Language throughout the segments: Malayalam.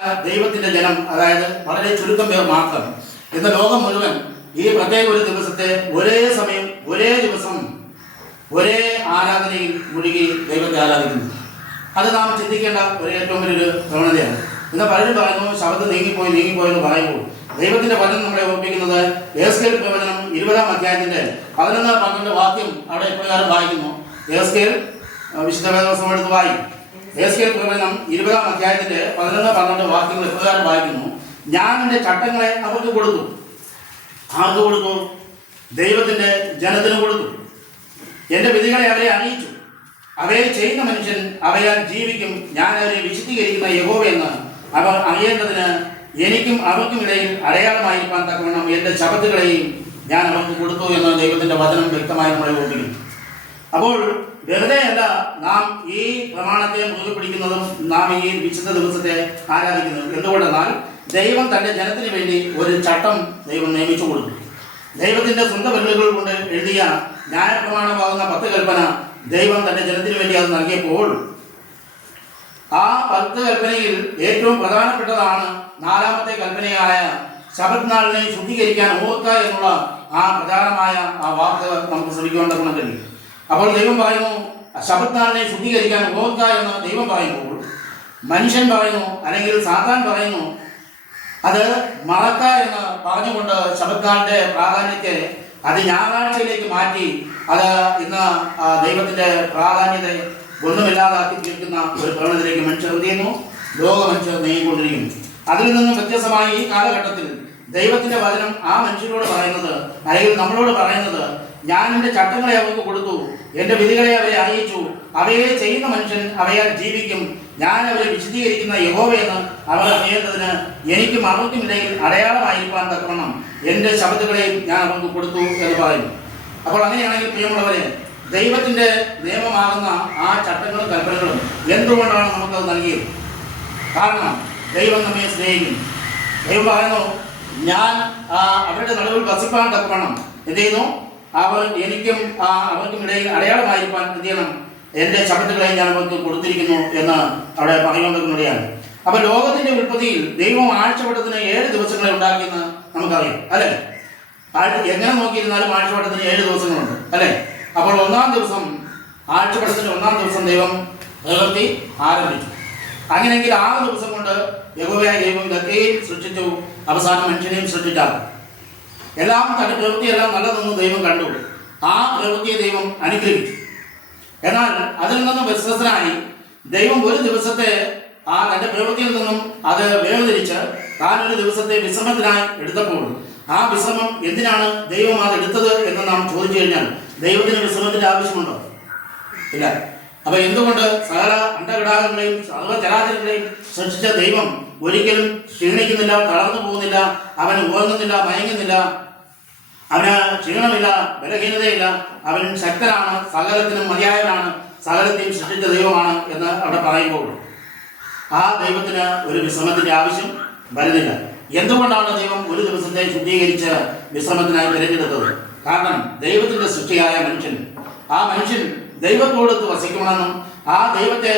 ദൈവത്തിന്റെ ജനം, അതായത് വളരെ ചുരുക്കം പേർ മാത്രം ഇന്ന് ലോകം മുഴുവൻ ഈ പ്രത്യേക ഒരു ദിവസത്തെ ഒരേ സമയം ഒരേ ദിവസം ഒരേ ആരാധനയിൽ മുഴുകി ദൈവത്തെ ആരാധിക്കുന്നു. അത് നാം ചിന്തിക്കേണ്ട ഒരു ഏറ്റവും വലിയൊരു പ്രവണതയാണ്. ഇന്ന് പലരും പറയുന്നു ശബ്ദം നീങ്ങിപ്പോയി എന്ന് പറയുമ്പോൾ ദൈവത്തിന്റെ വചനം നമ്മളെ ഓർപ്പിക്കുന്നത് യെഹെസ്കേൽ പ്രവചനം 20-ാം അധ്യായത്തിന്റെ 11-12 വാക്യം അവിടെ ഇപ്രകാരം വായിക്കുന്നു. യെഹെസ്കേൽ വിശുദ്ധ വേദപുസ്തകം എടുത്ത് വായിക്കും. യെഹെസ്കേൽ പ്രവചനം 20-ാം അധ്യായത്തിന്റെ 11-12 വാക്യങ്ങൾ ഇപ്രകാരം വായിക്കുന്നു. ഞാൻ എൻ്റെ ചട്ടങ്ങളെ അവർക്ക് കൊടുത്തു. ആർക്ക് കൊടുത്തു? ദൈവത്തിന്റെ ജനത്തിന് കൊടുത്തു. എൻ്റെ വിധികളെ അവരെ അറിയിച്ചു. അവയെ ചെയ്യുന്ന മനുഷ്യൻ അവയാൽ ജീവിക്കും. ഞാൻ അവരെ വിശുദ്ധീകരിക്കുന്ന യഹോവയെന്ന് അവർ അറിയേണ്ടതിന് എനിക്കും അവർക്കും ഇടയിൽ അടയാളമായിരിക്കാൻ തക്കവണ്ണം എൻ്റെ ശബ്ദങ്ങളെയും ഞാൻ അവർക്ക് കൊടുത്തു എന്ന് ദൈവത്തിന്റെ വചനം വ്യക്തമായി നമ്മളെ ഓർമ്മിക്കുന്നു. അപ്പോൾ വെറുതെയല്ല നാം ഈ പ്രമാണത്തെ മുറുകെ പിടിക്കുന്നതും നാം ഈ വിശുദ്ധ ദിവസത്തെ ആരാധിക്കുന്നതും. എന്തുകൊണ്ടെന്നാൽ ദൈവം തൻ്റെ ജനത്തിന് വേണ്ടി ഒരു ചട്ടം ദൈവം നിയമിച്ചു കൊടുത്തു. ദൈവത്തിന്റെ സ്വന്തം വിരലുകൾ കൊണ്ട് എഴുതിയ ന്യായപ്രമാണമാകുന്ന 10 കൽപ്പന ദൈവം തൻ്റെ ജനത്തിന് വേണ്ടി അത് നൽകിയപ്പോൾ ആ 10 കൽപ്പനയിൽ ഏറ്റവും പ്രധാനപ്പെട്ടതാണ് 4-ാമത്തെ കൽപ്പനയായ ശബത്ത് നാളിനെ ശുദ്ധീകരിക്കാൻ ഓർക്കുക എന്നുള്ള ആ പ്രധാനമായ ആ വാക്ക് നമുക്ക് ശ്രമിക്കേണ്ട ഗുണം കഴിയും. അപ്പോൾ ദൈവം പറയുന്നു ശബത്ത് നാളിനെ ശുദ്ധീകരിക്കാൻ ഓർക്കുക എന്ന് ദൈവം പറയുമ്പോൾ മനുഷ്യൻ പറയുന്നു, അല്ലെങ്കിൽ സാത്താൻ പറയുന്നു അത് മറക്ക എന്ന് പറഞ്ഞുകൊണ്ട് ശബത്ത് നാളിന്റെ പ്രാധാന്യത്തെ അത് ഞായറാഴ്ചയിലേക്ക് മാറ്റി അത് ഇന്ന് ദൈവത്തിന്റെ പ്രാധാന്യത ഒന്നുമില്ലാതാക്കി തീർക്കുന്ന ഒരു പ്രവണതയിലേക്ക് മനുഷ്യർ എന്ത് ചെയ്യുന്നു? ലോക മനുഷ്യർ നീങ്ങിക്കൊണ്ടിരിക്കുന്നു. അതിൽ നിന്നും വ്യത്യസ്തമായി ഈ കാലഘട്ടത്തിൽ ദൈവത്തിന്റെ വചനം ആ മനുഷ്യരോട് പറയുന്നത്, അല്ലെങ്കിൽ നമ്മളോട് പറയുന്നത്, ഞാൻ എൻ്റെ ചട്ടങ്ങളെ അവർക്ക് കൊടുത്തു, എൻ്റെ വിധികളെ അവരെ അറിയിച്ചു. അവയെ ചെയ്യുന്ന മനുഷ്യൻ അവയാൽ ജീവിക്കും. ഞാൻ അവരെ വിശുദ്ധീകരിക്കുന്ന യഹോവയെന്ന് അവർ അറിയേണ്ടതിന് എനിക്കും അവർക്കും ഇടയിൽ അടയാളമായിരിക്കാൻ തക്കവണ്ണം എൻ്റെ ശബ്ദങ്ങളെയും ഞാൻ അവർക്ക് കൊടുത്തു എന്ന് പറയുന്നു. അപ്പോൾ അങ്ങനെയാണെങ്കിൽ പ്രിയമുള്ളവരെ, ദൈവത്തിന്റെ നിയമമാകുന്ന ആ ചട്ടങ്ങളും കൽപ്പനകളും എന്തുകൊണ്ടാണ് നമുക്കത് നൽകിയത്? കാരണം ദൈവം നമ്മെ സ്നേഹിക്കുന്നു. ദൈവം പറയുന്നു, ഞാൻ അവരുടെ നടുവിൽ വസിപ്പാൻ തക്കവണ്ണം എന്ത് ചെയ്യുന്നു? അവർ എനിക്കും അവർക്കും ഇടയിൽ അടയാളമായിരിക്കാൻ എന്ത് ചെയ്യണം? എൻ്റെ ശബ്ദങ്ങളെ ഞാൻ അവർക്ക് കൊടുത്തിരിക്കുന്നു എന്ന് അവിടെ പറയുന്നതിനുടയാണ്. അപ്പൊ ലോകത്തിന്റെ ഉൽപ്പത്തിയിൽ ദൈവം ആഴ്ചവട്ടത്തിന് 7 ദിവസങ്ങളെ ഉണ്ടാക്കിയെന്ന് നമുക്കറിയാം, അല്ലെ? എങ്ങനെ നോക്കിയിരുന്നാലും ആഴ്ചവട്ടത്തിന് 7 ദിവസങ്ങളുണ്ട്, അല്ലെ? അപ്പോൾ 1-ാം ദിവസം, ആഴ്ചവട്ടത്തിന്റെ 1-ാം ദിവസം ദൈവം പ്രവൃത്തി ആരംഭിച്ചു. അങ്ങനെയെങ്കിൽ 6 ദിവസം കൊണ്ട് യഹോവയായ ദൈവം ഇതൊക്കെയും സൃഷ്ടിച്ചു. അവസാനം മനുഷ്യനെയും സൃഷ്ടിച്ചാൽ എല്ലാം തന്റെ പ്രവൃത്തിയെല്ലാം നല്ലതെന്ന് ദൈവം കണ്ടു. ആ പ്രവൃത്തിയെ ദൈവം അനുഗ്രഹിച്ചു. എന്നാൽ അതിൽ നിന്നും വ്യത്യസ്തനായി ദൈവം ഒരു ദിവസത്തെ തന്റെ പ്രവൃത്തിയിൽ നിന്നും അത് വേർതിരിച്ച് താൻ ഒരു ദിവസത്തെ വിശ്രമത്തിനായി എടുത്തപ്പോൾ ആ വിശ്രമം എന്തിനാണ് ദൈവം അത് എടുത്തത് എന്ന് നാം ചോദിച്ചു കഴിഞ്ഞാൽ ദൈവത്തിന് വിശ്രമത്തിന്റെ ആവശ്യമുണ്ടോ? ഇല്ല. അപ്പൊ എന്തുകൊണ്ട് സകല അണ്ടഘടാകങ്ങളെയും സർവ്വചരാചരങ്ങളെയും സൃഷ്ടിച്ച ദൈവം ഒരിക്കലും ക്ഷീണിക്കുന്നില്ല, തളർന്നു പോകുന്നില്ല, അവൻ ഉറങ്ങുന്നില്ല, മയങ്ങുന്നില്ല, അവന് ക്ഷീണമില്ല, ബലഹീനതയില്ല, അവൻ ശക്തനാണ്, സകലത്തിനും മതിയായവനാണ്, സകലത്തെയും സൃഷ്ടിച്ച ദൈവമാണ് എന്ന് അവിടെ പറയുമ്പോൾ ആ ദൈവത്തിന് ഒരു വിശ്രമത്തിന്റെ ആവശ്യം വരുന്നില്ല. എന്തുകൊണ്ടാണ് ദൈവം ഒരു ദിവസത്തെ ശുദ്ധീകരിച്ച് വിശ്രമത്തിനായി തിരഞ്ഞെടുത്തത്? കാരണം ദൈവത്തിന്റെ സൃഷ്ടിയായ മനുഷ്യൻ, ആ മനുഷ്യൻ ദൈവത്തോടൊത്ത് വസിക്കണമെന്നും ആ ദൈവത്തെ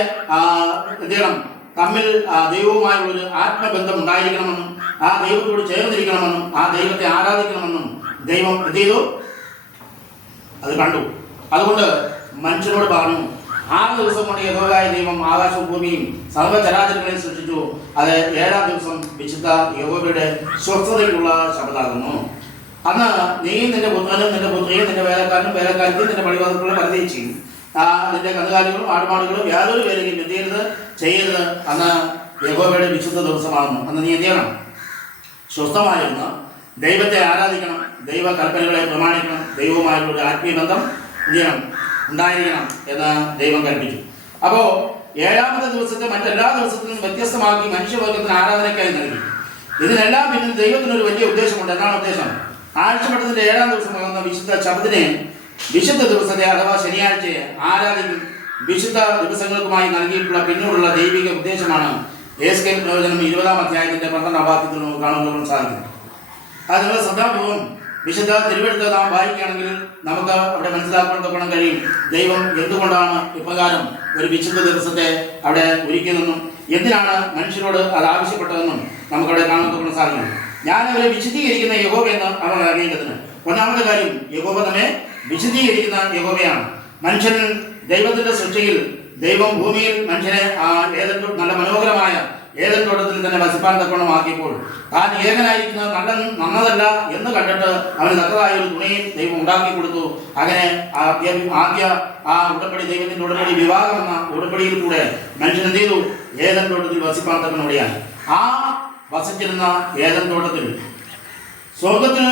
എന്ത് ചെയ്യണം? തമ്മിൽ ദൈവവുമായുള്ളൊരു ആത്മബന്ധം ഉണ്ടായിരിക്കണമെന്നും ആ ദൈവത്തോട് ചേർന്നിരിക്കണമെന്നും ആ ദൈവത്തെ ആരാധിക്കണമെന്നും ദൈവം എന്ത് ചെയ്തു? അത് കണ്ടു. അതുകൊണ്ട് മനുഷ്യനോട് പറഞ്ഞു, 6 ദിവസം കൊണ്ട് യഹോവയായ ദൈവം ആകാശവും ഭൂമിയും സർവ്വചരാചരങ്ങളെയും സൃഷ്ടിച്ചു. അത് 7-ാം ദിവസം വിശുദ്ധ യഹോവയുടെ സ്വസ്ഥതയ്ക്കുള്ള ശബ്ദമാകുന്നു. അന്ന് നീയും നിന്റെ പുത്രനും നിന്റെ പുത്രിയും നിന്റെ വേലക്കാരനും വേലക്കാരത്തെയും നിന്റെ പടിവാതിൽക്കുള്ള പരദേശിയും നിന്റെ കന്നുകാലികളും ആടുമാടുകളും യാതൊരു വേലയും എന്ത് ചെയ്യരുത്. അന്ന് യഹോവയുടെ വിശുദ്ധ ദിവസമാകുന്നു. അന്ന് നീ എന്ത് ചെയ്യണം? സ്വസ്ഥമായിരുന്നു ദൈവത്തെ ആരാധിക്കണം, ദൈവ കൽപ്പനകളെ പ്രമാണിക്കണം, ദൈവവുമായുള്ള ആത്മീയ ബന്ധം എന്ത് ചെയ്യണം? ഉണ്ടായിരിക്കണം എന്ന് ദൈവം കൽപ്പിച്ചു. അപ്പോൾ 7-ാമത്തെ ദിവസത്തെ മറ്റെല്ലാ ദിവസത്തിനും വ്യത്യസ്തമാക്കി മനുഷ്യവർഗത്തിന് ആരാധനയ്ക്കായി നൽകി. ഇതിനെല്ലാം പിന്നിൽ ദൈവത്തിനൊരു വലിയ ഉദ്ദേശമുണ്ട്. എന്താണ് ഉദ്ദേശം? ആഴ്ചവട്ടത്തിന്റെ 7-ാം ദിവസമാകുന്ന വിശുദ്ധ ശബ്ദത്തിനെ, വിശുദ്ധ ദിവസത്തെ അഥവാ ശനിയാഴ്ചയെ ആരാധിക്കും. വിശുദ്ധ ദിവസങ്ങൾക്കുമായി നൽകിയിട്ടുള്ള പിന്നീടുള്ള ദൈവിക ഉദ്ദേശമാണ് യെഹെസ്കേൽ പ്രവചനം 20-ാം അധ്യായത്തിന്റെ 12-ാം വാക്യത്തിൽ നമുക്ക് കാണുവാൻ സാധിക്കും. അത് നിങ്ങൾ ശ്രദ്ധാപൂർവം വിശുദ്ധ തിരുവെഴുത്ത് നാം വായിക്കുകയാണെങ്കിൽ നമുക്ക് അവിടെ മനസ്സിലാക്കാൻ കഴിയും ദൈവം എന്തുകൊണ്ടാണ് ഇപ്രകാരം ഒരു വിശുദ്ധ ദിവസത്തെ അവിടെ ഒരുക്കിയതെന്നും എന്തിനാണ് മനുഷ്യരോട് അത് ആവശ്യപ്പെട്ടതെന്നും നമുക്കവിടെ കാണുന്ന സാധിക്കും. ഞാൻ അവരെ വിശദീകരിക്കുന്ന യഹോവ എന്ന് അവർ അറിയേണ്ടതിന് ഒന്നാമത്തെ കാര്യം, യഹോവ നമ്മെ വിശദീകരിക്കുന്ന യഹോവയാണ്. മനുഷ്യൻ ദൈവത്തിന്റെ സൃഷ്ടിയിൽ ദൈവം ഭൂമിയിൽ മനുഷ്യനെ നല്ല മനോഹരമായ ഏതൻ തോട്ടത്തിൽ തന്നെ വസിപ്പാൻ തക്കോണമാക്കിയപ്പോൾ താൻ ഏകനായിരിക്കുന്നത് നന്നതല്ല എന്ന് കണ്ടിട്ട് അവന് തക്കതായ ഒരു തുണയും ദൈവം ഉണ്ടാക്കി കൊടുത്തു. അങ്ങനെ ആദ്യ ഉടമ്പടി, ദൈവത്തിന്റെ ഉടമ്പടി, വിവാഹം എന്ന ഉടമ്പടിയിൽ കൂടെ മനുഷ്യൻ എന്ത് ചെയ്തു? ഏതൻ തോട്ടത്തിൽ വസിപ്പാൻ തക്കണോടെയാണ്. ആ വസിച്ചിരുന്ന ഏതൻ തോട്ടത്തിൽ സ്വർഗത്തിൽ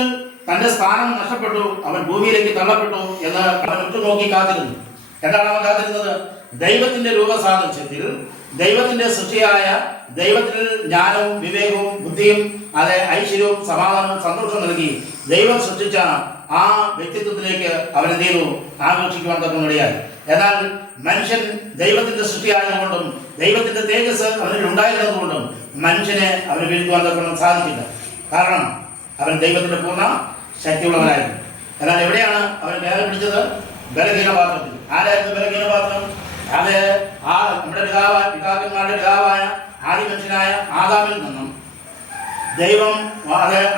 തന്റെ സ്ഥാനം നഷ്ടപ്പെട്ടു, അവൻ ഭൂമിയിലേക്ക് തള്ളപ്പെട്ടു എന്ന് അവൻ ഉറ്റുനോക്കി കാത്തിരുന്നു. എന്താണ് അവൻ കാത്തിരുന്നത്? ദൈവത്തിന്റെ രൂപസാദൃശ്യത്തിൽ ദൈവത്തിന്റെ സൃഷ്ടിയായ ദൈവത്തിൽ ജ്ഞാനവും വിവേകവും ബുദ്ധിയും ഐശ്വര്യവും സമാധാനവും സന്തോഷവും നൽകി ദൈവം സൃഷ്ടിച്ച ആ വ്യക്തിത്വത്തിലേക്ക് അവൻ എന്ത് ചെയ്തു? ആകർഷിക്കുവാൻ തക്കനിടയായി. എന്നാൽ മനുഷ്യൻ ദൈവത്തിന്റെ സൃഷ്ടിയായതുകൊണ്ടും ദൈവത്തിന്റെ തേജസ് അവനിൽ ഉണ്ടായിരുന്നതുകൊണ്ടും മനുഷ്യനെ അവന് വീഴ്ത്തുവാൻ തക്കണം സാധിക്കില്ല. കാരണം അവൻ ദൈവത്തിന്റെ പൂർണ്ണ ശക്തിയുള്ളവനായിരുന്നു. എന്നാൽ എവിടെയാണ് അവൻ വേദന പിടിച്ചത്? ബലഹീനപാത്രത്തിൽ. ആരായിരുന്നു ബലഹീനപാത്രം? അത് നമ്മുടെ പിതാക്കന്മാരുടെ പിതാവായ ആദ്യ മനുഷ്യനായ ആദാമിൽ നിന്നും ദൈവം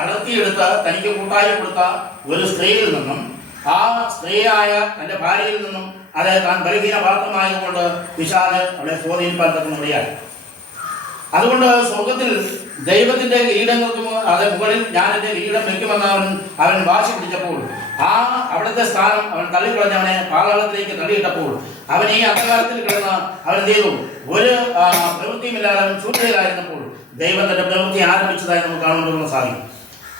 അടർത്തിയെടുത്ത് തനിക്ക് കൂട്ടായി കൊടുത്ത ഒരു സ്ത്രീയിൽ നിന്നും ആ സ്ത്രീയായ തന്റെ ഭാര്യയിൽ നിന്നും താൻ ബലഹീന പാത്രമായതുകൊണ്ട് പിശാച് അവളെ സ്വാധീനിപ്പാൻ തക്കനിടയായി. അതുകൊണ്ട് സ്വർഗത്തിൽ ദൈവത്തിന്റെ കിരീടങ്ങൾക്ക് മുകളിൽ ഞാൻ എൻ്റെ കിരീടം വയ്ക്കുമെന്ന് അവൻ വാശി പിടിച്ചപ്പോൾ അവിടുത്തെ സ്ഥാനം അവൻ തള്ളിക്കളഞ്ഞ് അവനെ പാതാളത്തിലേക്ക് തള്ളിയിട്ടപ്പോൾ അവൻ ഈ അന്ധകാരത്തിൽ കിടന്ന് അവൻ എന്ത് ചെയ്തു? ഒരു പ്രവൃത്തിയുമില്ലാതെ അവൻ ശൂന്യതയിലായിരുന്നപ്പോൾ ദൈവം തന്റെ പ്രവൃത്തി ആരംഭിച്ചതായി നമുക്ക് കാണുവാൻ സാധിക്കും.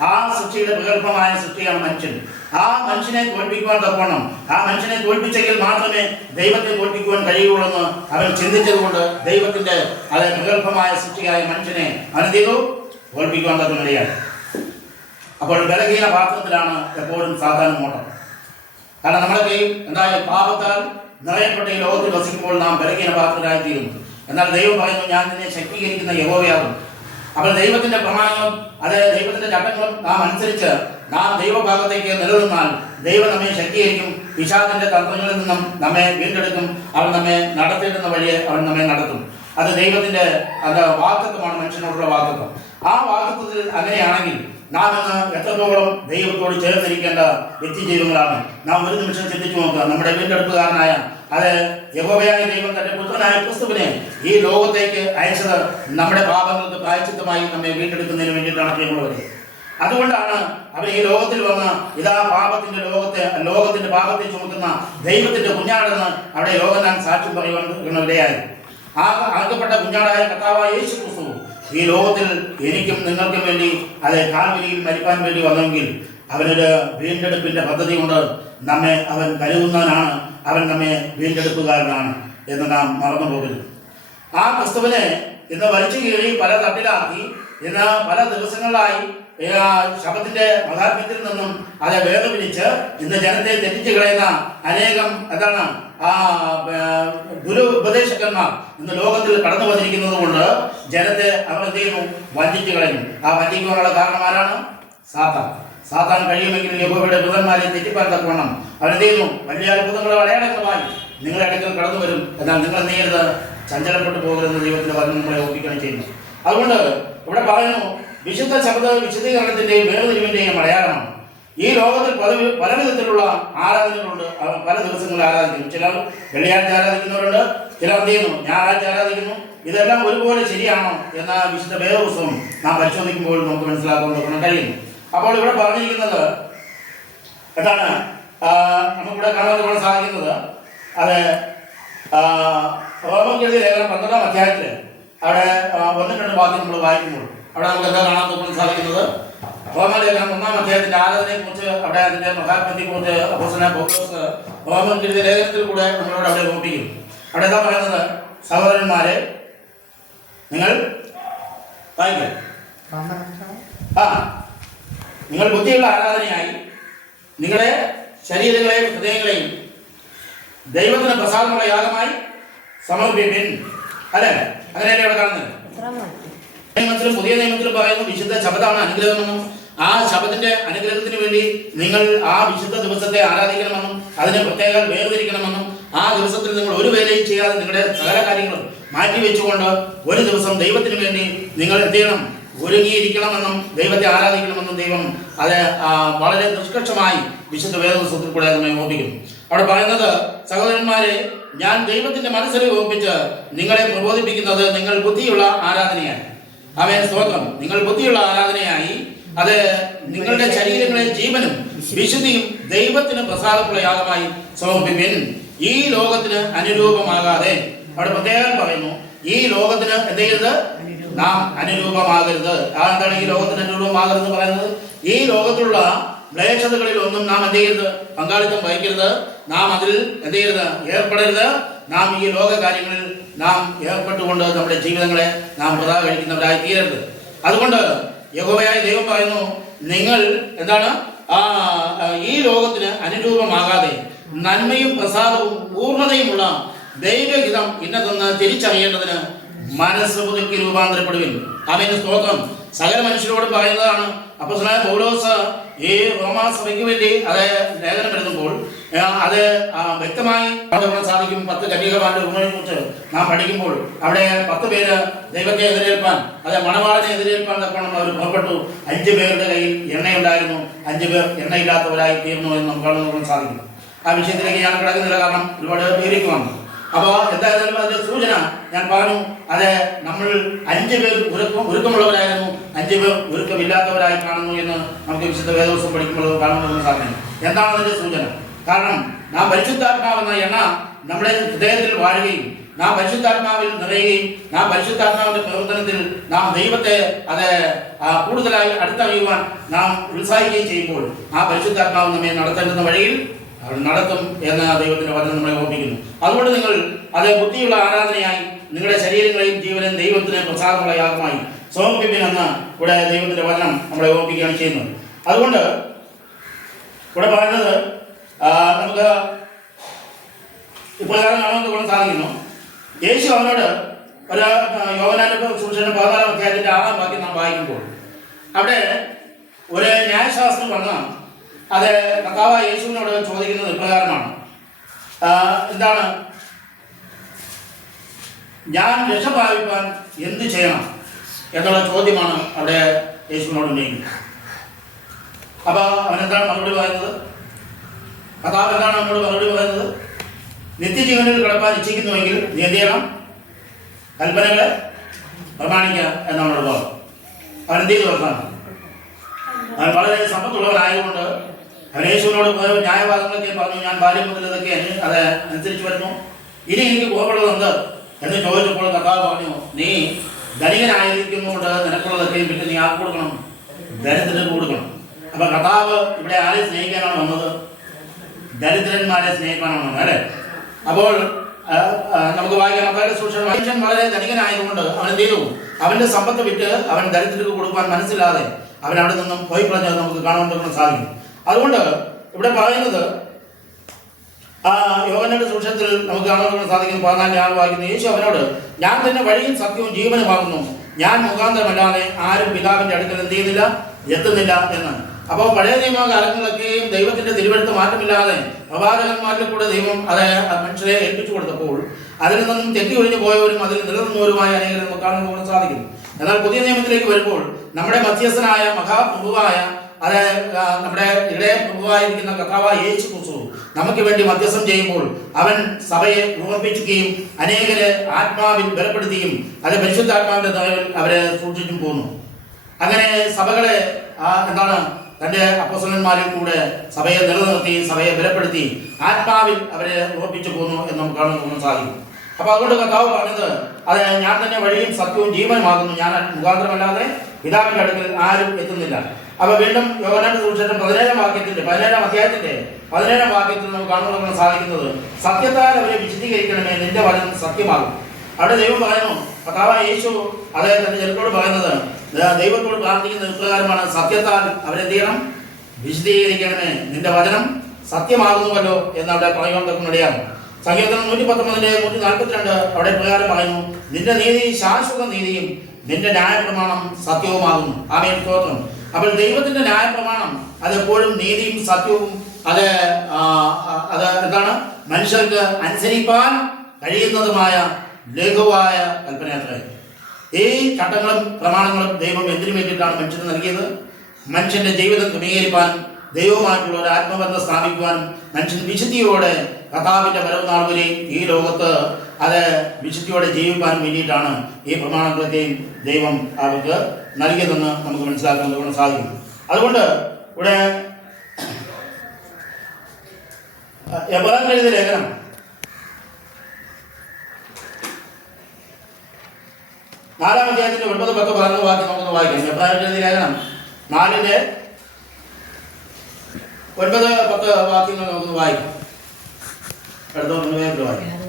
ആ സൃഷ്ടിയുടെ വികല്പമായ സൃഷ്ടിയാണ് മനുഷ്യൻ. ആ മനുഷ്യനെ തോൽപ്പിക്കുവാൻ തക്കോണം, ആ മനുഷ്യനെ തോൽപ്പിച്ചെങ്കിൽ മാത്രമേ ദൈവത്തെ തോൽപ്പിക്കുവാൻ കഴിയുള്ളൂ അവൻ ചിന്തിച്ചതുകൊണ്ട് ദൈവത്തിന്റെ വികല്പമായ സൃഷ്ടിയായ മനുഷ്യനെ അവൻ ചെയ്തു തോൽപ്പിക്കുവാൻ തക്കനിടയായി. അപ്പോൾ ബലഹീന പാത്രത്തിലാണ് എപ്പോഴും സാധാരണ മോട്ടം. കാരണം നമ്മളൊക്കെയും എന്തായാലും പാപത്താൽ നിറയപ്പെട്ട ഈ ലോകത്തിൽ വസിക്കുമ്പോൾ നാം ബലഹീന പാത്രരായിത്തീരുന്നു. എന്നാൽ ദൈവം പറയുന്നു, ഞാൻ നിന്നെ ശക്തീകരിക്കുന്ന യഹോവയാകും. അപ്പോൾ ദൈവത്തിന്റെ പ്രമാണങ്ങളും ദൈവത്തിന്റെ ചട്ടങ്ങളും നാം അനുസരിച്ച് നാം ദൈവഭാഗത്തേക്ക് നിലനിന്നാൽ ദൈവം നമ്മെ ശക്തീകരിക്കും. പിശാചിന്റെ തന്ത്രങ്ങളിൽ നിന്നും നമ്മെ വീണ്ടെടുക്കും. അവൻ നമ്മെ നടത്തേണ്ടുന്ന വഴിയെ അവൻ നമ്മെ നടത്തും. അത് ദൈവത്തിന്റെ വാഗ്ദത്തമാണ്, മനുഷ്യനോടുള്ള വാഗ്ദത്തം. ആ വാഗ്ദത്തത്തിൽ അങ്ങനെയാണെങ്കിൽ നാം ഇന്ന് എത്രത്തോളം ദൈവത്തോട് ചേർന്നിരിക്കേണ്ട വ്യക്തിജീവങ്ങളാണ്. നാം ഒരു നിമിഷം ചിന്തിച്ചു നോക്കുക. നമ്മുടെ വീണ്ടെടുപ്പുകാരനായ യഹോവയായ ദൈവം തന്റെ പുത്രനായ ക്രിസ്തുവിനെ ഈ ലോകത്തേക്ക് അയച്ചത് നമ്മുടെ പാപങ്ങൾക്ക് പ്രായശ്ചിത്തമായി നമ്മെ വീണ്ടെടുക്കുന്നതിന് വേണ്ടിയിട്ടാണ് പ്രിയമുള്ളവർ. അതുകൊണ്ടാണ് അവർ ഈ ലോകത്തിൽ വന്ന് ലോകത്തിന്റെ പാപത്തെ ചുമക്കുന്ന ദൈവത്തിന്റെ കുഞ്ഞാടെന്ന് അവിടെ യോഹന്നാൻ സാക്ഷ്യം പറയുവാനിടയായി. ആകപ്പെട്ട കുഞ്ഞാടായ കർത്താവായ യേശു ക്രിസ്തു ഈ ലോകത്തിൽ എനിക്കും നിങ്ങൾക്കും വേണ്ടി കാൽവരിയിൽ മരിപ്പാൻ വേണ്ടി വന്നെങ്കിൽ അവനൊരു വീണ്ടെടുപ്പിന്റെ പദ്ധതി കൊണ്ട് നമ്മെ അവൻ കരുതുന്നവനാണ്. അവൻ നമ്മെ വീണ്ടെടുപ്പുകാരനാണ് എന്ന് നാം മറന്നു പോകരുത്. ആ ക്രിസ്തുവിനെ ഇന്ന് വലിച്ചു കീറി പല തട്ടിലാക്കി ഇന്ന് പല ദിവസങ്ങളിലായി ശബത്തിന്റെ മഹാത്മ്യത്തിൽ നിന്നും വേർപിരിച്ച് ഇന്ന് ജനത്തെ തെറ്റിച്ചു കളയുന്ന അനേകം ഗുരു ഉപദേശകന്മാർ ഇന്ന് ലോകത്തിൽ കടന്നു വന്നിരിക്കുന്നത് കൊണ്ട് ജനത്തെ അവർ എന്ത് ചെയ്യുന്നു? വഞ്ചിച്ചു കളയുന്നു. ആ വഞ്ചിക്കുവാനുള്ള കാരണം ആരാണ്? സാത്താൻ കഴിയുമെങ്കിൽ യഹോവയുടെ ദൂതന്മാരെ തെറ്റിപ്പാൻ തക്കവണ്ണം അവരെന്ത് ചെയ്യുന്നു? വലിയ അത്ഭുതങ്ങളും അടയാളങ്ങളുമായി നിങ്ങളുടെ അടുക്കൽ കടന്നു വരും. എന്നാൽ നിങ്ങൾ എന്ത് ചെയ്യരുത്? ചഞ്ചലപ്പെട്ടു പോകരുതെന്ന് ദൈവത്തിന്റെ വചനം നമ്മളെ ഓർപ്പിക്കുകയാണ് ചെയ്യുന്നത്. അതുകൊണ്ട് ഇവിടെ പറയുന്നു, വിശുദ്ധ ശബ്ദ വിശദീകരണത്തിന്റെയും വേർതിരിവിന്റെയും അടയാളമാണ്. ഈ ലോകത്തിൽ പല വിധത്തിലുള്ള ആരാധനകളുണ്ട്. പല ദിവസങ്ങളിൽ ആരാധിക്കുന്നു. ചിലർ വെള്ളിയാഴ്ച ആരാധിക്കുന്നവരുണ്ട്, ചിലർ എന്ത് ചെയ്യുന്നു? ഞായറാഴ്ച ആരാധിക്കുന്നു. ഇതെല്ലാം ഒരുപോലെ ശരിയാണോ എന്ന വിശുദ്ധ വേദപുസ്തകം നാം പരിശോധിക്കുമ്പോൾ നമുക്ക് മനസ്സിലാക്കാൻ കഴിയുന്നു. അപ്പോൾ ഇവിടെ പറഞ്ഞിരിക്കുന്നത് എന്താണ്? നമുക്കിവിടെ കാണാൻ സാധിക്കുന്നത് റോമർക്കെഴുതിയ ലേഖനം 12-ാം അധ്യായത്തിൽ അവിടെ 1-2 വാക്യം നമ്മൾ വായിക്കുമ്പോൾ അവിടെ നമുക്ക് എന്താ കാണാൻ സാധിക്കുന്നത്? റോമലേഖനം 1-ാം അധ്യായത്തിന്റെ ആരാധനയെ കുറിച്ച്, അവിടെ അതിന്റെ മഹാത്മ്യത്തെ കുറിച്ച് അപ്പോസ്തലനായ പൗലോസ് റോമർക്കെഴുതിയ ലേഖനത്തിൽ കൂടെ നമ്മളോട് അവിടെ ഓർപ്പിക്കും. അവിടെ എന്താ പറയുന്നത്? സഹോദരന്മാരെ, നിങ്ങൾ നിങ്ങൾ ബുദ്ധിയുള്ള ആരാധനയായി നിങ്ങളുടെ ശരീരങ്ങളെയും ഹൃദയങ്ങളെയും ദൈവത്തിന് പ്രസാദമുള്ള യാഗമായി സമർപ്പിപ്പിൻ. അല്ലെ? അങ്ങനെയല്ലേ ഇവിടെ കാണുന്നത്? നിയമത്തിലും പുതിയ നിയമത്തിലും പറയുന്നു വിശുദ്ധ ശബദമാണ് അനുഗ്രഹമെന്നും ആ ശബദിന്റെ അനുഗ്രഹത്തിന് വേണ്ടി നിങ്ങൾ ആ വിശുദ്ധ ദിവസത്തെ ആരാധിക്കണമെന്നും അതിനെ പ്രത്യേകം വേർതിരിക്കണമെന്നും ആ ദിവസത്തിൽ നിങ്ങൾ ഒരു വേലയും ചെയ്യാതെ നിങ്ങളുടെ സകല കാര്യങ്ങളും മാറ്റിവെച്ചുകൊണ്ട് ഒരു ദിവസം ദൈവത്തിന് വേണ്ടി നിങ്ങൾ എന്ത് ചെയ്യണം? ഒരുങ്ങിയിരിക്കണമെന്നും ദൈവത്തെ ആരാധിക്കണമെന്നും ദൈവം അത് വളരെ നിഷ്കർഷമായി വിശുദ്ധ വേദപുസ്തകത്തിൽ കൂടെ നമ്മെ ഓർമ്മിക്കുന്നു. അവിടെ പറയുന്നത്, സഹോദരന്മാരെ, ഞാൻ ദൈവത്തിന്റെ മനസ്സിനെ ഓർപ്പിച്ച് നിങ്ങളെ പ്രബോധിപ്പിക്കുന്നത് നിങ്ങൾ ബുദ്ധിയുള്ള ആരാധനയായി. ആമേൻ, സ്തോത്രം. നിങ്ങൾ ബുദ്ധിയുള്ള ആരാധനയായി അത് നിങ്ങളുടെ ശരീരങ്ങളെ ജീവനും വിശുദ്ധിയും ദൈവത്തിന് പ്രസാദമുള്ള യാഗമായി സമർപ്പിപ്പിൻ. ഈ ലോകത്തിന് അനുരൂപമാകാതെ, അവിടെ പ്രത്യേകം പറയുന്നു, ഈ ലോകത്തിന് എന്ത് ചെയ്യരുത്? നാം അനുരൂപമാകരുത്. അതെന്താണ് ഈ ലോകത്തിന് അനുരൂപമാകരുത് പറയുന്നത്? ഈ ലോകത്തിലുള്ള മ്ലേച്ഛതകളിൽ ഒന്നും നാം എന്ത് ചെയ്യരുത്? പങ്കാളിത്തം വഹിക്കരുത്. നാം അതിൽ എന്ത് ചെയ്യരുത്? ഏർപ്പെടരുത്. നാം ഈ ലോക കാര്യങ്ങളിൽ നാം ഏർപ്പെട്ടുകൊണ്ട് നമ്മുടെ ജീവിതങ്ങളെ നാം വൃഥാ കഴിക്കുന്നവരായി തീരരുത്. അതുകൊണ്ട് യഹോവയായ ദൈവം പറയുന്നു, നിങ്ങൾ എന്താണ് ഈ ലോകത്തിന് അനുരൂപമാകാതെ നന്മയും പ്രസാദവും പൂർണ്ണതയുമുള്ള ദൈവഹിതം ഇന്നതെന്ന് തിരിച്ചറിയേണ്ടതിന് മനസ്സ് പുതുക്കി രൂപാന്തരപ്പെടുവിൻ. ആമേൻ, സ്തോത്രം. സകല മനുഷ്യരോട് പറയുന്നതാണ്. അപ്പോസ്തലനായ പൗലോസ് ഈ റോമാസഭയ്ക്ക് വേണ്ടി അത് ലേഖനം എഴുതുമ്പോൾ അത് വ്യക്തമായി കാണാൻ സാധിക്കും. 10 കന്യകമാരുടെ ഉപമയെ കുറിച്ച് നാം പഠിക്കുമ്പോൾ അവിടെ 10 പേര് ദൈവത്തെ എതിരേൽപ്പാൻ, അത് മണവാളനെ എതിരേൽപ്പാൻ തക്കണം അവർ പുറപ്പെട്ടു. 5 പേരുടെ കയ്യിൽ എണ്ണയുണ്ടായിരുന്നു, 5 പേർ എണ്ണയില്ലാത്തവരായി തീർന്നു എന്ന് നമുക്ക് കാണാൻ സാധിക്കും. ആ വിഷയത്തിലേക്ക് ഞാൻ കിടക്കുന്നില്ല, കാരണം ഒരുപാട് പേരിക്കുവാണ്. അപ്പോൾ എന്തായാലും അതിന്റെ സൂചന ഞാൻ പറഞ്ഞു. അത് നമ്മൾ 5 പേർ ഒരുക്കമുള്ളവരായിരുന്നു, 5 പേർ ഒരുക്കമില്ലാത്തവരായി കാണുന്നു എന്ന് നമുക്ക് വിശുദ്ധ വേദപുസ്തകം പഠിക്കുമ്പോൾ കാണുന്നതെന്ന് സാധിക്കും. എന്താണ് അതിന്റെ സൂചന? കാരണം നാം പരിശുദ്ധാത്മാവെന്ന എണ്ണ നമ്മുടെ ഹൃദയത്തിൽ വാഴുകയും നാം പരിശുദ്ധാത്മാവിൽ നിറയുകയും നാം പരിശുദ്ധാത്മാവിന്റെ പ്രവർത്തനത്തിൽ നാം ദൈവത്തെ അത് കൂടുതലായി അടുത്തറിയുവാൻ നാം ഉത്സാഹിക്കുകയും ചെയ്യുമ്പോൾ ആ പരിശുദ്ധാത്മാവ് നമ്മെ നടത്തേണ്ടുന്ന വഴിയിൽ നടത്തും എന്ന് ദൈവത്തിന്റെ വചനം നമ്മളെ ഓർമ്മിക്കുന്നു. അതുകൊണ്ട് നിങ്ങൾ അത് ബുദ്ധിയുള്ള ആരാധനയായി നിങ്ങളുടെ ശരീരങ്ങളെയും ജീവനും ദൈവത്തിന് പ്രസാദമുള്ള യാഗമായി സമർപ്പിപ്പിനെന്ന് ഇവിടെ ദൈവത്തിന്റെ വചനം നമ്മളെ ഓർമ്മിക്കുകയാണ് ചെയ്യുന്നത്. അതുകൊണ്ട് ഇവിടെ പറയുന്നത് നമുക്ക് ഇപ്രകാരം കാണുന്നത് കൊണ്ട് സാധിക്കുന്നു. യേശു അവനോട് ഒരു യോഹന്നാന്റെ സുവിശേഷം 14-ാം അധ്യായത്തിന്റെ 6-ാം വാക്യം നാം വായിക്കുമ്പോൾ അവിടെ ഒരു ന്യായശാസ്ത്രം വന്ന അത് കർത്താവ് യേശുവിനോട് ചോദിക്കുന്നത് ഇപ്രകാരമാണ്, എന്താണ്? ഞാൻ രക്ഷ പ്രാപിപ്പാൻ എന്ത് ചെയ്യണം എന്നുള്ള ചോദ്യമാണ് അവിടെ യേശുവിനോട് ഉന്നയിക്കുന്നത്. അപ്പോൾ അവനെന്താണ് മറുപടി പറയുന്നത്? കർത്താവ് എന്താണ് നമ്മോട് മറുപടി പറയുന്നത്? നിത്യജീവനിൽ കിടപ്പാൻ ഇച്ഛിക്കുന്നുവെങ്കിൽ നീ എന്ത് ചെയ്യണം? കൽപ്പനകളെ പ്രമാണിക്കുക എന്നാണ് പറഞ്ഞത്. അവൻ എന്ത് ചെയ്തു വർത്താനം? അവൻ വളരെ സമ്പത്തുള്ളവനായതുകൊണ്ട് അവൻ യേശുവിനോട് ന്യായവാദങ്ങളൊക്കെ പറഞ്ഞു. ഞാൻ ബാല്യം മുതൽ ഇതൊക്കെ അത് അനുസരിച്ച് വരുന്നു, ഇനി എനിക്ക് കോപമുള്ളതുണ്ട് എന്ന് ചോദിച്ചപ്പോൾ കർത്താവ് പറഞ്ഞു, നീ ധനികനായിരിക്കുന്നതുകൊണ്ട് നിനക്കുള്ളതൊക്കെയും പിന്നെ നീ ആർക്ക് കൊടുക്കണം? ദരിദ്രന് കൊടുക്കണം. അപ്പൊ കർത്താവ് ഇവിടെ ആരെ സ്നേഹിക്കാനാണ് വന്നത്? ദരിദ്രന്മാരെ സ്നേഹിക്കാനാണ് വന്നത്, അല്ലേ? അപ്പോൾ നമുക്ക് വായിക്കാം. മനുഷ്യൻ വളരെ ധനികനായതുകൊണ്ട് അവൻ എന്ത് ചെയ്തു? അവന്റെ സമ്പത്ത് വിറ്റ് അവൻ ദരിദ്രർക്ക് കൊടുക്കാൻ മനസ്സില്ലാതെ അവൻ അവിടെ നിന്നും പോയി പറഞ്ഞത് നമുക്ക് കാണാൻ സാധിക്കും. അതുകൊണ്ട് ഇവിടെ പറയുന്നത് യോഹന്നാന്റെ സുവിശേഷത്തിൽ നമുക്ക് കാണാൻ സാധിക്കുന്നു. 14-ാം വായിക്കുന്നു, യേശു അവനോട്, ഞാൻ തന്നെ വഴിയും സത്യവും ജീവനുമാകുന്നു, ഞാൻ മുഖാന്തരമല്ലാതെ ആരും പിതാവിന്റെ അടുക്കൽ എന്ത് ചെയ്യുന്നില്ല, എത്തുന്നില്ല എന്ന്. അപ്പോൾ പഴയ നിയമകാലങ്ങളിലൊക്കെയും ദൈവത്തിന്റെ തിരുവെഴുത്ത് മാറ്റമില്ലാതെ പ്രവാചകന്മാരിൽ കൂടെ ദൈവം അത് മനുഷ്യരെ ഏൽപ്പിച്ചു കൊടുത്തപ്പോൾ അതിൽ നിന്നും തെറ്റി ഒഴിഞ്ഞു പോയവരും അതിൽ നിലനിന്നവരുമായ അനേകരെ നമുക്ക് കാണാൻ സാധിക്കുന്നു. എന്നാൽ പുതിയ നിയമത്തിലേക്ക് വരുമ്പോൾ നമ്മുടെ മധ്യസ്ഥനായ മഹാപ്രഭുവായ അത് നമ്മുടെ ഇടയ പ്രഭുവായിരിക്കുന്ന കർത്താവായ യേശു ക്രിസ്തു നമുക്ക് വേണ്ടി മധ്യസ്ഥം ചെയ്യുമ്പോൾ അവൻ സഭയെ ഉറപ്പിക്കുകയും അനേകരെ ആത്മാവിൽ ബലപ്പെടുത്തുകയും അത് പരിശുദ്ധാത്മാവിന്റെ ദയവിൽ അവരെ സൂക്ഷിച്ചും പോകുന്നു. അങ്ങനെ സഭകളെ എന്താണ് തന്റെ അപ്പോസ്തലന്മാരിൽ കൂടെ സഭയെ നിലനിർത്തി സഭയെ ബലപ്പെടുത്തി ആത്മാവിൽ അവരെ ഉറപ്പിച്ചു പോകുന്നു എന്ന് നമുക്ക് കാണാൻ സാധിക്കും. അപ്പൊ അതുകൊണ്ട് കർത്താവ് പറഞ്ഞത് അത് ഞാൻ തന്നെ വഴിയും സത്യവും ജീവനുമാകുന്നു, ഞാൻ മുഖാന്തരമല്ലാതെ പിതാവിന്റെ അടുക്കൽ ആരും എത്തുന്നില്ല. അപ്പൊ വീണ്ടും യോഹന്നാന്റെ സുവിശേഷം 17-ാം അധ്യായത്തിന്റെ 17-ാം വാക്യത്തിൽ നമുക്ക് കാണുവാൻ സാധിക്കുന്നത്, സത്യത്താൽ അവരെ വിശദീകരിക്കണമേ, നിന്റെ വചനം സത്യമാകും. അവിടെ ദൈവം പറയുന്നു, കർത്താവായ യേശു അദ്ദേഹം തന്റെ ജനത്തോട് പറയുന്നത് ദൈവത്തോട് പ്രാർത്ഥിക്കുന്ന ഇപ്രകാരമാണ്, സത്യത്താൽ അവരെന്ത് ചെയ്യണം? വിശദീകരിക്കണമേ, നിന്റെ വചനം സത്യമാകുന്നുവല്ലോ എന്ന് അവിടെ പറയുവാൻ തക്കുന്നിടയാണ്. സങ്കീർത്തനം 119-142 അവിടെ പ്രകാരം പറയുന്നു, നിന്റെ നീതി ശാശ്വത നീതിയും നിന്റെ ന്യായപ്രമാണം സത്യവുമാകുന്നു. ആമേൻ, സ്തോത്രം. അപ്പോൾ ദൈവത്തിന്റെ ന്യായപ്രമാണം അതെപ്പോഴും നീതിയും സത്യവും അത് എന്താണ്? മനുഷ്യർക്ക് അനുസരിപ്പാൻ കഴിയുന്നതുമായ ലഘുവായ കൽപ്പനയത്രേ. ഈ ചട്ടങ്ങളും പ്രമാണങ്ങളും ദൈവം എന്തിനു വേണ്ടിയിട്ടാണ് മനുഷ്യന് നൽകിയത്? മനുഷ്യന്റെ ജീവിതം ക്രമീകരിക്കാൻ, ദൈവവുമായിട്ടുള്ള ഒരു ആത്മബന്ധം സ്ഥാപിക്കുവാനും, മനുഷ്യൻ വിശുദ്ധിയോടെ കർത്താവിന്റെ വരവ് നാൾ വരെയും ഈ ലോകത്ത് അത് വിശുദ്ധിയോടെ ജീവിക്കാൻ വേണ്ടിയിട്ടാണ് ഈ പ്രമാണങ്ങളെയും ദൈവം അവർക്ക് നൽകിയതെന്ന് നമുക്ക് മനസ്സിലാക്കാൻ സാധിക്കും. അതുകൊണ്ട് ഇവിടെ എബ്രായർ എഴുതിയ ലേഖനം 4-ാം അധ്യായത്തിന്റെ 9, 10, 11 വാക്യം നമുക്കൊന്ന് വായിക്കാം. എബ്രായർ എഴുതിയ ലേഖനം 4-ന്റെ 9, 10 വാക്യങ്ങൾ നമുക്കൊന്ന് വായിക്കാം. വായിക്കാം.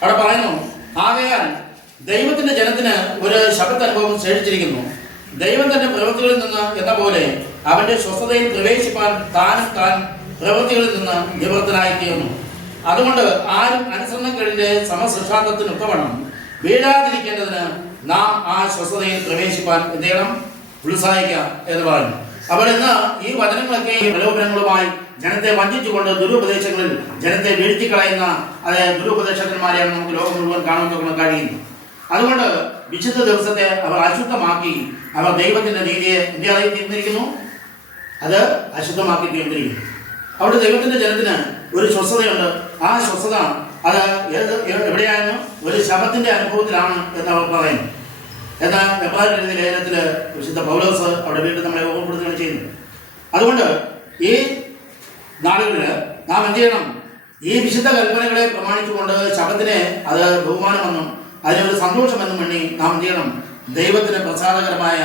അവിടെ പറയുന്നു, ആകയാൽ ദൈവത്തിന്റെ ജനത്തിന് ഒരു ശബ്ദാനുഭവം ശേഷിച്ചിരിക്കുന്നു. ദൈവം തന്റെ പ്രവൃത്തികളിൽ നിന്ന് എന്ന പോലെ അവന്റെ സ്വസ്ഥതയിൽ പ്രവേശിപ്പാൻ താൻ പ്രവൃത്തികളിൽ നിന്ന് നിവൃത്തനായി തീർന്നു. അതുകൊണ്ട് ആരും അനുസരണക്കേടിന്റെ സമസൃഷ്ടാന്തത്തിനൊത്തവണ്ണം വീഴാതിരിക്കേണ്ടതിന് നാം ആ സ്വസ്ഥതയിൽ പ്രവേശിപ്പാൻ എന്ത് ചെയ്യണം? ഉത്സാഹിക്കാം എന്ന് പറഞ്ഞു. അപ്പോൾ ഇന്ന് ഈ വചനങ്ങളൊക്കെ പ്രലോഭനങ്ങളുമായി ജനത്തെ വഞ്ചിച്ചുകൊണ്ട് ദുരുപദേശങ്ങളിൽ ജനത്തെ വീഴ്ത്തിക്കളയുന്ന ദുരുപദേശകന്മാരെയാണ് നമുക്ക് ലോകം മുഴുവൻ കാണുവാൻ കഴിയുന്നത്. അതുകൊണ്ട് വിശുദ്ധ ദിവസത്തെ അവർ അശുദ്ധമാക്കി അവർ ദൈവത്തിന്റെ നീതിയെ എന്തിയായി തീർന്നിരിക്കുന്നു? അത് അശുദ്ധമാക്കി തീർന്നിരിക്കുന്നു. അവിടെ ദൈവത്തിന്റെ ജനത്തിന് ഒരു സ്വസ്ഥതയുണ്ട്. ആ സ്വസ്ഥത അത് എവിടെയായിരുന്നു? ഒരു ശബത്തിന്റെ അനുഭവത്തിലാണ് എന്ന് അവർ പറയുന്നു. എന്നാൽ എബ്രായർ എഴുതിയ ലേഖനത്തിൽ വിശുദ്ധ പൗലോസ് അവിടെ വീണ്ടും നമ്മളെ ഓർമ്മപ്പെടുത്തുകയാണ് ചെയ്യുന്നത്. അതുകൊണ്ട് ഈ നാളുകളിൽ നാം എന്ത് ചെയ്യണം? ഈ വിശുദ്ധ കൽപ്പനകളെ പ്രമാണിച്ചുകൊണ്ട് ശബത്തിനെ അത് ബഹുമാനമെന്നും അതിനൊരു സന്തോഷമെന്നും വേണ്ടി നാം എന്ത് ചെയ്യണം? ദൈവത്തിന് പ്രസാദകരമായ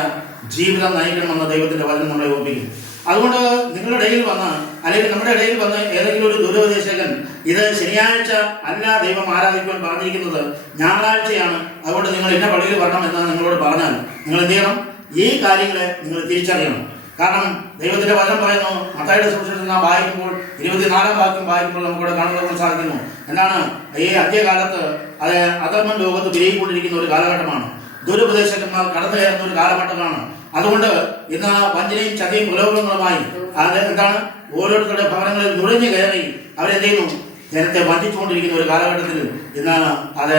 ജീവിതം നയിക്കണമെന്ന് ദൈവത്തിന്റെ വചനം നമ്മളെ ഓർമ്മിക്കും. അതുകൊണ്ട് നിങ്ങളുടെ ഇടയിൽ വന്ന്, അല്ലെങ്കിൽ നമ്മുടെ ഇടയിൽ വന്ന് ഏതെങ്കിലും ഒരു ദുരുപദേശകൻ ഇത് ശനിയാഴ്ച അല്ല ദൈവം ആരാധിക്കുവാൻ പറഞ്ഞിരിക്കുന്നത്, ഞായറാഴ്ചയാണ്, അതുകൊണ്ട് നിങ്ങൾ ഇന്ന പള്ളിയിൽ വരണം എന്ന് നിങ്ങളോട് പറഞ്ഞാൽ നിങ്ങൾ എന്ത് ചെയ്യണം? ഈ കാര്യങ്ങളെ നിങ്ങൾ തിരിച്ചറിയണം. കാരണം ദൈവത്തിന്റെ വചനം പറയുന്നു, മത്തായിയുടെ സുവിശേഷം നാം വായിക്കുമ്പോൾ 24-ാം വാക്യം വായിക്കുമ്പോൾ നമുക്കിവിടെ കാണുവാൻ സാധിക്കുന്നു. എന്താണ്? ഈ അന്ത്യകാലത്ത് അത് അധർമ്മം ലോകത്ത് വിലയിക്കൊണ്ടിരിക്കുന്ന ഒരു കാലഘട്ടമാണ്. ദുരുപദേശകന്മാർ കടന്നു കയറുന്ന ഒരു കാലഘട്ടമാണ്. അതുകൊണ്ട് ഇന്ന് വഞ്ചനയും ചതിയും പ്രലോഭനങ്ങളുമായി അത് എന്താണ്? ഓരോരുത്തരുടെ ഭവനങ്ങളിൽ നുഴഞ്ഞു കയറി അവരെന്ത് ചെയ്യുന്നു? ജനത്തെ വഞ്ചിച്ചുകൊണ്ടിരിക്കുന്ന ഒരു കാലഘട്ടത്തിൽ ഇന്ന് അത്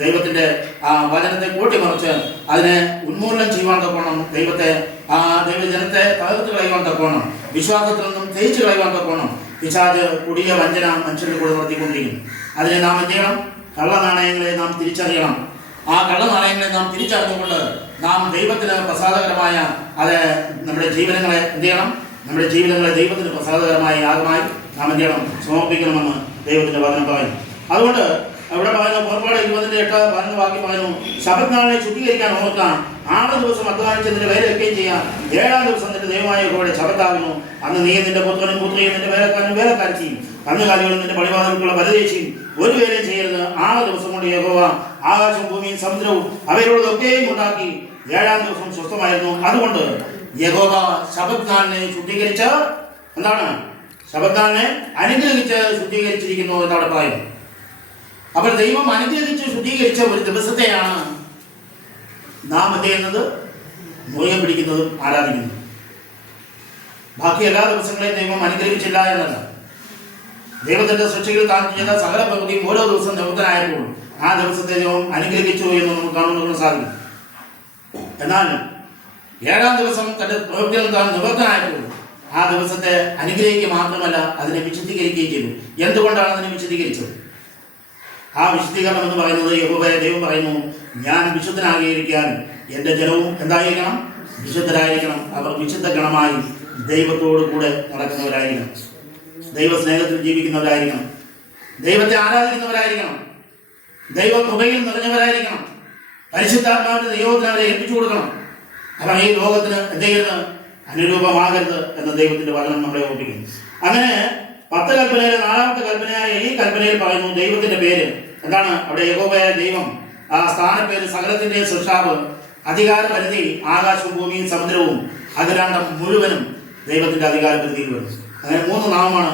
ദൈവത്തിന്റെ വചനത്തെ കൂട്ടിമറിച്ച് അതിനെ ഉന്മൂലനം ചെയ്യുവാൻ തക്കോണം, ദൈവജനത്തെ തകർത്ത് കളയുവാൻ തക്കോണം, വിശ്വാസത്തിൽ നിന്നും തേച്ചു കളയുവാൻ തക്കോണം പിശാച് കൊടിയ വഞ്ചന മനുഷ്യരുടെ കൂടെ നടത്തിക്കൊണ്ടിരിക്കുന്നു. അതിനെ നാം എന്ത് ചെയ്യണം? കള്ള നാണയങ്ങളെ നാം തിരിച്ചറിയണം. ആ കള്ള നാണയങ്ങളെ നാം തിരിച്ചറിഞ്ഞുകൊണ്ട് നാം ദൈവത്തിന് പ്രസാദകരമായ അത് നമ്മുടെ ജീവനങ്ങളെ എന്ത് ചെയ്യണം? നമ്മുടെ ജീവിതങ്ങളെ ദൈവത്തിന് പ്രസാദകരമായ യാഗമായി നാം എന്ത് ചെയ്യണം? സമർപ്പിക്കണമെന്ന് ദൈവത്തിന്റെ വചനം പറയുന്നു. അതുകൊണ്ട് ഇവിടെ പറയുന്നു, പുറപ്പാട് 20:8 വാക്യം പറയുന്നു, ശബത്ത് നാളിനെ ശുദ്ധീകരിക്കാൻ ഓർക്കാം, 6 ദിവസം അധ്വാനിച്ച് നിന്റെ വേലയൊക്കെയും ചെയ്യാം, 7-ാം ദിവസം നിന്റെ ദൈവമായ യഹോവയുടെ ശബത്താകുന്നു. അന്ന് നീ നിന്റെ പുത്രനും പുത്രിയും നിന്റെ വേലക്കാരനും വേലക്കാരിയും കന്നുകാലികളും നിന്റെ പടിവാതിൽക്കുള്ള പരദേശിയും ഒരു വേലയും ചെയ്യരുത്. 6 ദിവസം കൊണ്ട് യഹോവ ആകാശവും ഭൂമിയും സമുദ്രവും അവരോടൊക്കെയും ഉണ്ടാക്കി 7-ാം ദിവസം സ്വസ്ഥമായിരുന്നു. അതുകൊണ്ട് യഹോവ ശബത്ത് നാളിനെ ശുദ്ധീകരിച്ച് എന്താണ്? ശബത്ത് നാളിനെ അനുഗ്രഹിച്ച് ശുദ്ധീകരിച്ചിരിക്കുന്നു എന്നവിടെ പറയുന്നു. അപ്പോൾ ദൈവം അനുഗ്രഹിച്ച് ശുദ്ധീകരിച്ച ഒരു ദിവസത്തെയാണ് നാം എന്ത് ചെയ്യുന്നത്? മുറുകെ പിടിക്കുന്നതും ആരാധിക്കുന്നതും. ബാക്കി എല്ലാ ദിവസങ്ങളെയും ദൈവം അനുഗ്രഹിച്ചില്ല എന്നല്ല. ദൈവത്തിന്റെ സൃഷ്ടിയിൽ താൻ ചെയ്ത സകല പ്രവൃത്തിയും ഓരോ ദിവസം നിവൃത്തനായപ്പോൾ ആ ദിവസത്തെ ദൈവം അനുഗ്രഹിച്ചു എന്ന് നമുക്ക് കാണുവാൻ സാധിക്കും. എന്നാൽ 7-ാം ദിവസം തന്റെ പ്രവൃത്തിയിൽ താൻ നിവൃത്തനായപ്പോൾ ആ ദിവസത്തെ അനുഗ്രഹിക്കുക മാത്രമല്ല, അതിനെ വിശുദ്ധീകരിക്കുകയും ചെയ്തു. എന്തുകൊണ്ടാണ് അതിനെ വിശുദ്ധീകരിച്ചത്? ആ വിശുദ്ധീകരണം എന്ന് പറയുന്നത് യഹോവയായ ദൈവം പറയുന്നു, ഞാൻ വിശുദ്ധനായിരിക്കാൻ എൻ്റെ ജനവും എന്തായിരിക്കണം? വിശുദ്ധരായിരിക്കണം. അവർ വിശുദ്ധ ഗണമായി ദൈവത്തോടു കൂടെ നടക്കുന്നവരായിരിക്കണം, ദൈവസ്നേഹത്തിൽ ജീവിക്കുന്നവരായിരിക്കണം, ദൈവത്തെ ആരാധിക്കുന്നവരായിരിക്കണം, ദൈവകൃപയിൽ നിറഞ്ഞവരായിരിക്കണം, പരിശുദ്ധാത്മാവിന്റെ ദൈവത്തിന് അവരെ ഏൽപ്പിച്ചു കൊടുക്കണം. അപ്പം ഈ ലോകത്തിന് എന്ത് ചെയ്യരുത്? അനുരൂപമാകരുത് എന്ന് ദൈവത്തിന്റെ വചനം നമ്മളെ ഓർപ്പിക്കുന്നു. അങ്ങനെ 10 കൽപ്പനയിലെ 4-ാമത്തെ കൽപ്പനയായ ഈ കൽപ്പനയിൽ പറയുന്നു ദൈവത്തിന്റെ പേര് എന്താണ്? അവിടെ യഹോവയായ ദൈവം, ആ സ്ഥാനപ്പേര് സകലത്തിന്റെ സൃഷ്ടാവ്, അധികാരപരിധി ആകാശവും ഭൂമിയും സമുദ്രവും അഖിലാണ്ടം മുഴുവനും ദൈവത്തിന്റെ അധികാരപരിധിയിൽ വരുന്നു. അങ്ങനെ 3 നാമമാണ്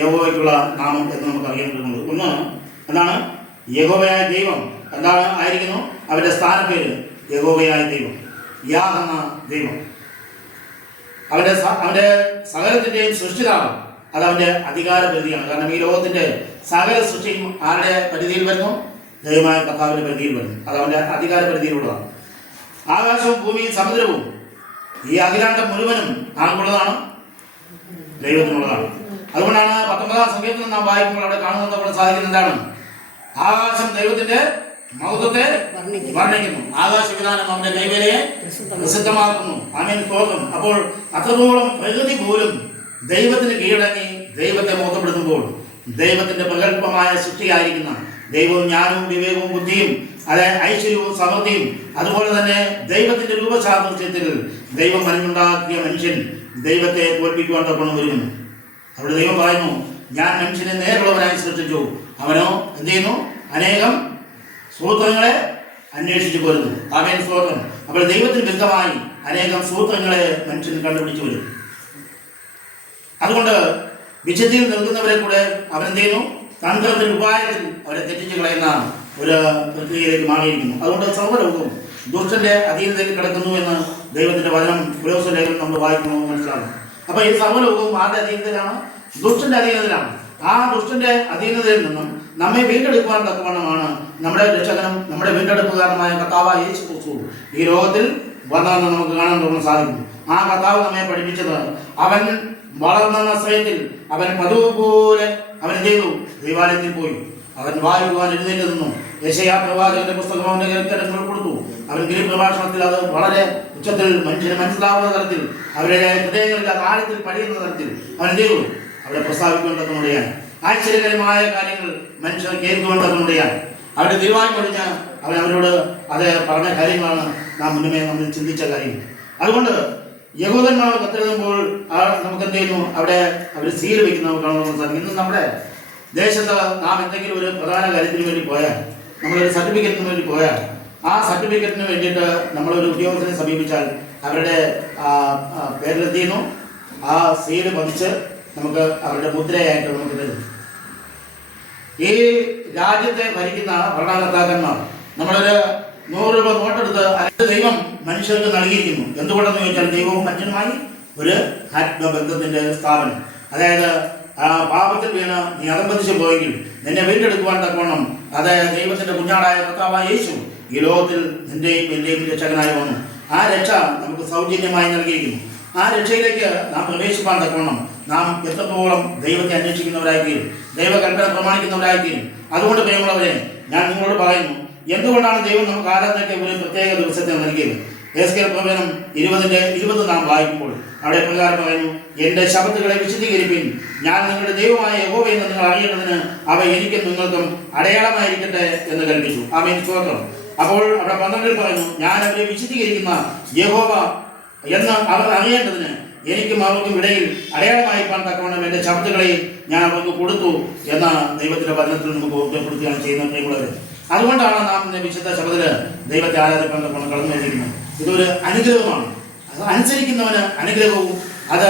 യഹോവയ്ക്കുള്ള നാമം എന്ന് നമുക്ക് അറിയാൻ പറ്റുന്നത്. ഒന്ന് എന്താണ്? യഹോവയായ ദൈവം എന്താണ് ആയിരിക്കുന്നു? അവരുടെ സ്ഥാനപ്പേര് യഹോവയായ ദൈവം, യാഹ് എന്ന ദൈവം, അവന്റെ സകലത്തിന്റെയും സൃഷ്ടിതാവ് അത് അവൻ്റെ അധികാര പരിധിയാണ്. കാരണം ഈ ലോകത്തിൻ്റെ സകല സൃഷ്ടിയും ആരുടെ പരിധിയിൽ വരുന്നു? ദൈവമായ കർത്താവിൻ്റെ പരിധിയിൽ വരുന്നു. അത് അവൻ്റെ അധികാര പരിധിയിലുള്ളതാണ്. ആകാശവും ഭൂമിയും സമുദ്രവും ഈ അഖിലാണ്ടം മുഴുവനും ആർക്കുള്ളതാണ്? ദൈവത്തിനുള്ളതാണ്. അതുകൊണ്ടാണ് 19-ാം സങ്കീർത്തനം നാം വായിക്കുമ്പോൾ അവിടെ കാണുന്നത് അവിടെ സാധിക്കുന്നത് എന്താണ്? ആകാശം ദൈവത്തിന്റെ മഹത്വത്തെ വർണ്ണിക്കുന്നു, ആകാശവിധാനം അവന്റെ കൈവേലയെ പ്രസിദ്ധമാക്കുന്നു. ആമേൻ, സ്തോത്രം. അപ്പോൾ അത്രത്തോളം പ്രകൃതി പോലും ദൈവത്തിന് കീഴടങ്ങി ദൈവത്തെ മഹത്വപ്പെടുത്തുമ്പോൾ ദൈവത്തിന്റെ പ്രഗത്ഭമായ സൃഷ്ടിയായിരിക്കുന്ന ദൈവവും ജ്ഞാനവും വിവേകവും ബുദ്ധിയും ഐശ്വര്യവും സമൃദ്ധിയും അതുപോലെ തന്നെ ദൈവത്തിന്റെ രൂപസാദൃശ്യത്തിൽ ദൈവം മനഞ്ഞുണ്ടാക്കിയ മനുഷ്യൻ ദൈവത്തെ തോൽപ്പിക്കുവാൻ തക്കണം വരുന്നു. അവിടെ ദൈവം പറയുന്നു, ഞാൻ മനുഷ്യനെ നേരുള്ളവനായി സൃഷ്ടിച്ചു, അവനോ എന്ത് ചെയ്യുന്നു? അനേകം സൂത്രങ്ങളെ അന്വേഷിച്ചു പോരുന്നു. ആമേൻ, സ്തോത്രം. അപ്പോൾ ദൈവത്തിന് ബന്ധമായി അനേകം സൂത്രങ്ങളെ മനുഷ്യൻ കണ്ടുപിടിച്ചു വരും. അതുകൊണ്ട് വിശുദ്ധിയിൽ നിൽക്കുന്നവരെ കൂടെ അവരെന്ത് ചെയ്യുന്നു? തന്ത്രത്തിന്റെ ഉപായത്തിൽ അവരെ തെറ്റിച്ചു കളയുന്ന ഒരു പ്രക്രിയയിലേക്ക് മാറിയിരിക്കുന്നു. അതുകൊണ്ട് സർവ്വലോകവും ദുഷ്ടന്റെ അധീനതയിൽ കിടക്കുന്നു എന്ന് ദൈവത്തിന്റെ വചനം പുരോഹിത ലേഖനം നമ്മൾ വായിക്കുന്നു, മനസ്സിലാകും. അപ്പൊ ഈ സർവ്വലോകവും ആരുടെ അധീനതയിലാണ്? ദുഷ്ടന്റെ അധീനതയിലാണ്. ആ ദുഷ്ടന്റെ അധീനതയിൽ നിന്നും നമ്മെ വീണ്ടെടുക്കുവാൻ തക്കവണ്ണമാണ് നമ്മുടെ രക്ഷകനും നമ്മുടെ വീണ്ടെടുപ്പുകാരനുമായ കർത്താവായ യേശു ക്രിസ്തു ഈ ലോകത്തിൽ വന്നതെന്ന് നമുക്ക് കാണാൻ സാധിക്കുന്നു. ആ കർത്താവ് നമ്മെ പഠിപ്പിച്ചത്, അവൻ വളർന്ന നസ്രയത്തിൽ അവൻ പതിവ് പോലെ അവൻ ചെയ്തു, ദൈവാലയത്തിൽ പോയി അവൻ വായിക്കുവാൻ എഴുന്നേറ്റ് നിന്നു. യെശയ്യാ പ്രവാചകന്റെ പുസ്തകം അവന്റെ കരങ്ങൾ കൊടുത്തു. അവൻ ഗിരിപ്രഭാഷണത്തിൽ അത് വളരെ ഉച്ചത്തിൽ മനുഷ്യന് മനസ്സിലാവുന്ന തരത്തിൽ അവരുടെ ഹൃദയങ്ങളുടെ ആഴത്തിൽ പഴിയുന്ന തരത്തിൽ അവൻ ചെയ്തു അവിടെ പ്രസ്താവിക്കുവാൻ തക്കമുടയാൻ. ആശ്ചര്യകരമായ കാര്യങ്ങൾ മനുഷ്യർ കേൾക്കുവാൻ തക്കമുടയാൻ അവരുടെ തിരുവായി കഴിഞ്ഞ് അവൻ അവരോട് അത് പറഞ്ഞ കാര്യങ്ങളാണ് നാം മുന്നമേ നമ്മൾ ചിന്തിച്ച കാര്യങ്ങൾ. അതുകൊണ്ട് യഹൂദന്മാർ കത്തെഴുതുമ്പോൾ നമുക്ക് എന്ത് ചെയ്യുന്നു? അവിടെ അവർ സീൽ വയ്ക്കുന്ന നമുക്ക് കാണാൻ സാധിക്കും. ഇന്ന് നമ്മുടെ ദേശത്ത് നാം എന്തെങ്കിലും ഒരു പ്രധാന കാര്യത്തിന് വേണ്ടി പോയാൽ, നമ്മളൊരു സർട്ടിഫിക്കറ്റിന് വേണ്ടി പോയാൽ, ആ സർട്ടിഫിക്കറ്റിന് വേണ്ടിയിട്ട് നമ്മളൊരു ഉദ്യോഗസ്ഥനെ സമീപിച്ചാൽ അവരുടെ പേരിലെന്ത് ചെയ്യുന്നു? ആ സീല് പതിച്ച് നമുക്ക് അവരുടെ മുദ്രയായിട്ട് നമുക്ക് തരും. ഈ രാജ്യത്തെ ഭരിക്കുന്ന ഭരണകർത്താക്കന്മാർ നമ്മളൊരു 100 രൂപ നോട്ടെടുത്ത് അത് ദൈവം മനുഷ്യർക്ക് നൽകിയിരിക്കുന്നു. എന്തുകൊണ്ടെന്ന് ചോദിച്ചാൽ ദൈവവും മനുഷ്യനുമായി ഒരു ആത്മബന്ധത്തിന്റെ സ്ഥാപനം. അതായത് പാപത്തിൽ വീണ് നീ അതമ്പതിച്ച് പോയെങ്കിൽ നിന്നെ വീണ്ടെടുക്കുവാൻ തക്കവണ്ണം അത് ദൈവത്തിന്റെ കുഞ്ഞാടായ കർത്താവായ യേശു ഈ ലോകത്തിൽ നിന്റെയും എന്റെയും രക്ഷകനായി വന്നു. ആ രക്ഷ നമുക്ക് സൗജന്യമായി നൽകിയിരിക്കുന്നു. ആ രക്ഷയിലേക്ക് നാം പ്രവേശിപ്പാൻ തക്കവണ്ണം നാം എത്രത്തോളം ദൈവത്തെ അന്വേഷിക്കുന്നവരായിരിക്കും, ദൈവകൽപ്പന പ്രമാണിക്കുന്നവരായിരിക്കും. അതുകൊണ്ട് പ്രിയമുള്ളവരെ, ഞാൻ നിങ്ങളോട് പറയുന്നു, എന്തുകൊണ്ടാണ് ദൈവം നമുക്ക് ആരാധനയ്ക്ക് ഒരു പ്രത്യേക ദിവസത്തെ നൽകിയത്? എസ്കേൽ പ്രവചനം 20:20 നാം വായിക്കുമ്പോൾ അവിടെ പ്രകാരം പറയുന്നു, എന്റെ ശബ്ദങ്ങളെ വിശദീകരിപ്പിൻ, ഞാൻ നിങ്ങളുടെ ദൈവമായ യഹോവയെന്ന് നിങ്ങൾ അറിയേണ്ടതിന് അവ എനിക്കും നിങ്ങൾക്കും അടയാളമായിരിക്കട്ടെ എന്ന് കൽപ്പിച്ചു. ആമേൻ, സ്തോത്രം. അപ്പോൾ അവിടെ 12 പറയുന്നു, ഞാൻ അവരെ വിശദീകരിക്കുന്ന യഹോവ എന്ന് അവർ അറിയേണ്ടതിന് എനിക്കും അവർക്കും ഇടയിൽ അടയാളമായിപ്പാൻ തക്കവണ്ണം എന്റെ ശബ്ദങ്ങളെയും ഞാൻ അവർക്ക് കൊടുത്തു എന്ന ദൈവത്തിന്റെ വചനത്തിൽ നമുക്ക് ഓർമ്മപ്പെടുത്തുകയാണ് ചെയ്യുന്നത് പ്രിയമുള്ളവരെ. അതുകൊണ്ടാണ് നാം വിശുദ്ധ ശബ്ദത്തില് ദൈവത്തെ ആരാധിക്കാൻ തക്കവണ്ണം കടന്നു വന്നിരിക്കുന്നത്. ഇതൊരു അനുഗ്രഹമാണ്. അത് അനുസരിക്കുന്നവന് അനുഗ്രഹവും അത്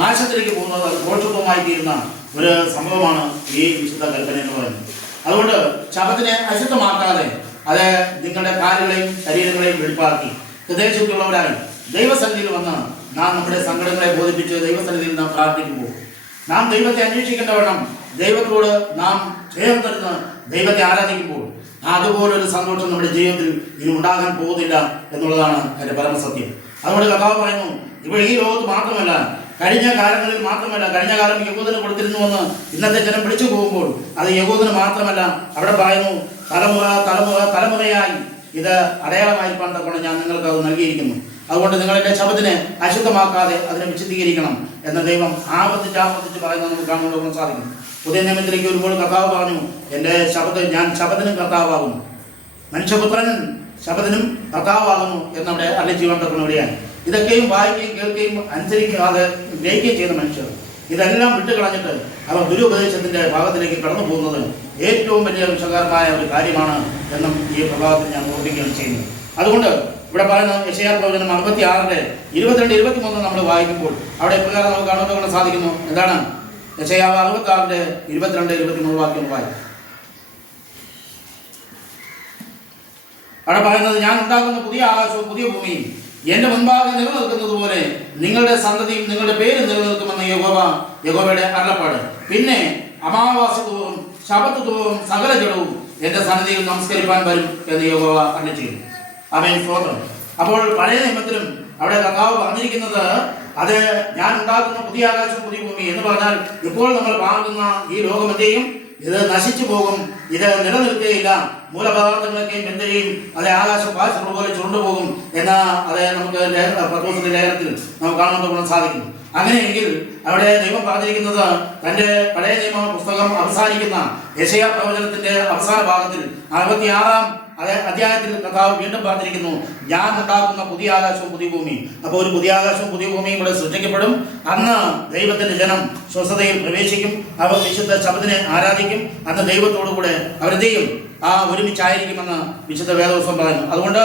നാശത്തിലേക്ക് പോകുന്നത് അത് ദോഷത്വമായി തീരുന്ന ഒരു സംഭവമാണ് ഈ വിശുദ്ധ കൽപ്പന എന്ന് പറയുന്നത്. അതുകൊണ്ട് ശബ്ദത്തിനെ അശുദ്ധമാക്കാതെ അത് നിങ്ങളുടെ കാലുകളെയും ശരീരങ്ങളെയും വെളിപ്പാക്കി ഹൃദയശുദ്ധിയുള്ളവരായി ദൈവസന്നിധിയിൽ വന്ന് നാം നമ്മുടെ സങ്കടങ്ങളെ ബോധിപ്പിച്ച് ദൈവസന്നിധിയിൽ നാം പ്രാർത്ഥിക്കുമ്പോൾ, നാം ദൈവത്തെ അന്വേഷിക്കേണ്ടവണ്ണം ദൈവത്തോട് നാം ചേർന്നിരുന്ന് ദൈവത്തെ ആരാധിക്കുമ്പോൾ അതുപോലൊരു സന്തോഷം നമ്മുടെ ജീവിതത്തിൽ ഇനി ഉണ്ടാകാൻ പോകുന്നില്ല എന്നുള്ളതാണ് അതിൻ്റെ പരമസത്യം. അതുകൊണ്ട് കർത്താവ് പറയുന്നു, ഇപ്പോൾ ഈ ലോകത്ത് മാത്രമല്ല, കഴിഞ്ഞ കാലങ്ങളിൽ മാത്രമല്ല, കഴിഞ്ഞ കാലം യഹൂദന് കൊടുത്തിരുന്നുവെന്ന് ഇന്നത്തെ ജനം വിളിച്ചു പോകുമ്പോൾ അത് യഹൂദന് മാത്രമല്ല, അവിടെ പറയുന്നു തലമുറയായി ഇത് അടയാളമായിരിക്കാൻ തക്കൊണ്ട് ഞാൻ നിങ്ങൾക്ക് അത് നൽകിയിരിക്കുന്നു. അതുകൊണ്ട് നിങ്ങളുടെ ശബ്ദത്തിനെ അശുദ്ധമാക്കാതെ അതിനെ വിശദീകരിക്കണം എന്ന് ദൈവം ആവർത്തിച്ച് പറയുന്നത് നമുക്ക് കാണുവാൻ സാധിക്കും. പുതിയ നിയമത്തിലേക്ക് വരുമ്പോൾ കർത്താവ് പറഞ്ഞു, എൻ്റെ ഞാൻ ശബ്ദത്തിനും കർത്താവാകുന്നു, മനുഷ്യപുത്രൻ ശബ്ദത്തിനും കർത്താവാകുന്നു എന്നവിടെ അല്ലെ ജീവൻ തക്കുന്നവിടെയാണ്. ഇതൊക്കെയും വായിക്കുകയും കേൾക്കുകയും അനുസരിക്കാതെ ഗ്രഹിക്കുകയും ചെയ്യുന്ന മനുഷ്യർ ഇതെല്ലാം വിട്ടുകളഞ്ഞിട്ട് അവർ ദുരുപദേശത്തിന്റെ ഭാഗത്തിലേക്ക് കടന്നു പോകുന്നത് ഏറ്റവും വലിയ വിഷകരമായ ഒരു കാര്യമാണ് എന്നും ഈ പ്രഭാതത്തിൽ ഞാൻ ഓർമ്മിക്കുകയാണ് ചെയ്യുന്നത്. അതുകൊണ്ട് ഇവിടെ പറയുന്ന യെശയ്യാ പ്രവചനം 66:22-23 നമ്മൾ വായിക്കുമ്പോൾ അവിടെ പ്രകാരം നമുക്ക് കാണുവാൻ സാധിക്കുന്നു. എന്താണ്? യെശയ്യാ 66:22-23 വാക്യം വായിക്കും. അവിടെ പറയുന്നത്, ഞാൻ ഉണ്ടാക്കുന്ന പുതിയ ആകാശവും പുതിയ ഭൂമിയും എന്റെ മുൻപാകെ നിലനിൽക്കുന്നത് പോലെ നിങ്ങളുടെ സന്തതിയും നിങ്ങളുടെ പേര് നിലനിൽക്കുമെന്ന് യഹോവയുടെ അരുളപ്പാട്. പിന്നെ അമാവാസി തോറും ശബത്ത് തോറും സകല ജഡവും എന്റെ സന്നിധിയിൽ നമസ്കരിപ്പാൻ വരും എന്ന് യഹോവ അരുളിച്ചെയ്തു. ആമേൻ, സ്തോത്രം. അപ്പോൾ പഴയ നിയമത്തിലും അവിടെ കർത്താവ് പറഞ്ഞിരിക്കുന്നത് അത് ഞാൻ ഉണ്ടാക്കുന്ന പുതിയ ആകാശം പുതിയ ഭൂമി എന്ന് പറഞ്ഞാൽ ഇപ്പോൾ നമ്മൾ കാണുന്ന ഈ ലോകം എന്തെയും ഇത് നശിച്ചു പോകും, ഇത് നിലനിൽക്കുകയില്ല, മൂലപദാർത്ഥങ്ങളൊക്കെയും എന്തെയും അത് ആകാശം പാശുള്ള പോലെ ചുരുണ്ടുപോകും എന്ന് അത് നമുക്ക് പത്രോസിന്റെ ലേഖനത്തിൽ നമുക്ക് കാണുവാൻ സാധിക്കും. അങ്ങനെയെങ്കിൽ അവിടെ ദൈവം പറഞ്ഞിരിക്കുന്നത് തന്റെ പഴയ നിയമ പുസ്തകം അവസാനിക്കുന്ന യെശയ്യാ പ്രവചനത്തിന്റെ അവസാന ഭാഗത്തിൽ 66-ാം അധ്യായത്തിൽ കർത്താവ് വീണ്ടും പറഞ്ഞിരിക്കുന്നു, ഞാൻ ഉണ്ടാക്കുന്ന പുതിയ ആകാശവും പുതിയ ഭൂമിയും. അപ്പോൾ ഒരു പുതിയ ആകാശവും പുതിയ ഭൂമിയും ഇവിടെ സൃഷ്ടിക്കപ്പെടും. അന്ന് ദൈവത്തിന്റെ ജനം സ്വസ്ഥതയിൽ പ്രവേശിക്കും, അവർ വിശുദ്ധ ശബ്ദത്തിനെ ആരാധിക്കും. അന്ന് ദൈവത്തോടു കൂടെ അവരെന്ത് ചെയ്യും? ഒരുമിച്ചായിരിക്കുമെന്ന് വിശുദ്ധ വേദപുസ്തകം പറഞ്ഞു. അതുകൊണ്ട്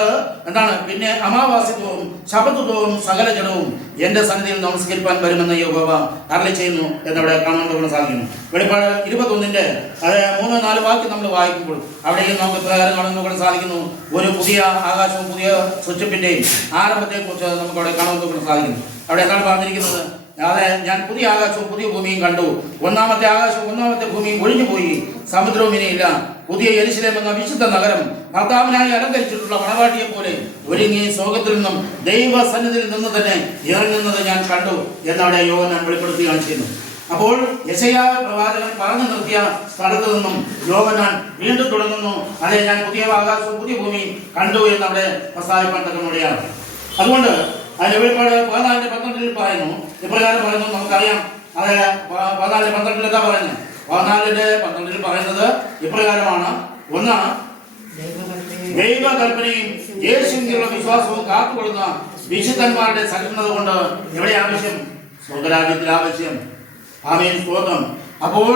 എന്താണ്? പിന്നെ അമാവാസി തോറും ശബത്ത് തോറും സകല ജനവും എന്റെ സന്നിധിയിൽ നമസ്കരിപ്പാൻ വരുമെന്ന് യഹോവ അരുളിച്ചെയ്യുന്നു എന്നവിടെ കാണാൻ സാധിക്കുന്നു. വെളിപ്പാട് 21-ന്റെ 3-4 വാക്യം നമ്മൾ വായിക്കുമ്പോൾ അവിടെയും നമുക്ക് പ്രകാരം കാണാൻ സാധിക്കുന്നു. ഒരു പുതിയ ആകാശവും പുതിയ സൃഷ്ടിപ്പിന്റെയും ആരംഭത്തെ കുറിച്ച് നമുക്ക് അവിടെ കാണാൻ സാധിക്കുന്നു. അവിടെ എന്താണ് പറഞ്ഞിരിക്കുന്നത്? അതെ, ഞാൻ പുതിയ ആകാശവും പുതിയ ഭൂമിയും കണ്ടു. ഒന്നാമത്തെ ആകാശവും ഒന്നാമത്തെ ഭൂമിയും ഒഴിഞ്ഞുപോയി, സമുദ്രവും ഇനിയില്ല. പുതിയ യെരൂശലേം എന്ന വിശുദ്ധ നഗരം ഭർത്താവിനായി അലങ്കരിച്ചിട്ടുള്ള മണവാട്ടിയെ പോലെ ഒരുങ്ങി സ്വർഗ്ഗത്തിൽ നിന്നും ദൈവസന്നിധിയിൽ നിന്ന് തന്നെ ഇറങ്ങുന്നത് ഞാൻ കണ്ടു എന്നവിടെ യോഹന്നാൻ വെളിപ്പെടുത്തുകയാണ് ചെയ്യുന്നത്. അപ്പോൾ യെശയ്യാ പ്രവാചകൻ പറഞ്ഞു നിർത്തിയ സ്ഥലത്ത് നിന്നും യോഹന്നാൻ വീണ്ടും തുടങ്ങുന്നു, അതെ, ഞാൻ പുതിയ ആകാശവും പുതിയ ഭൂമിയും കണ്ടു എന്നവിടെ പ്രസ്താവിക്കാൻ തക്കമുടയാണ്. അതുകൊണ്ട് അതിന്റെ വെളിപ്പാട് 14-12 പറയുന്നു, ഇപ്രകാരം പറയുന്നു. നമുക്കറിയാം അത് 14-12 എന്താ പറയുന്നത്? 14-12 പറയുന്നത് ഇപ്രകാരമാണ്. ഒന്ന്, ദൈവകൽപ്പനയും യേശുവിലുള്ള വിശ്വാസവും കാത്തുകൊള്ളുന്ന വിശുദ്ധന്മാരുടെ സഹിഷ്ണുത കൊണ്ട് എവിടെ ആവശ്യം? സ്വർഗ്ഗരാജ്യത്തിൽ ആവശ്യം. ആമേൻ, സ്തോത്രം. അപ്പോൾ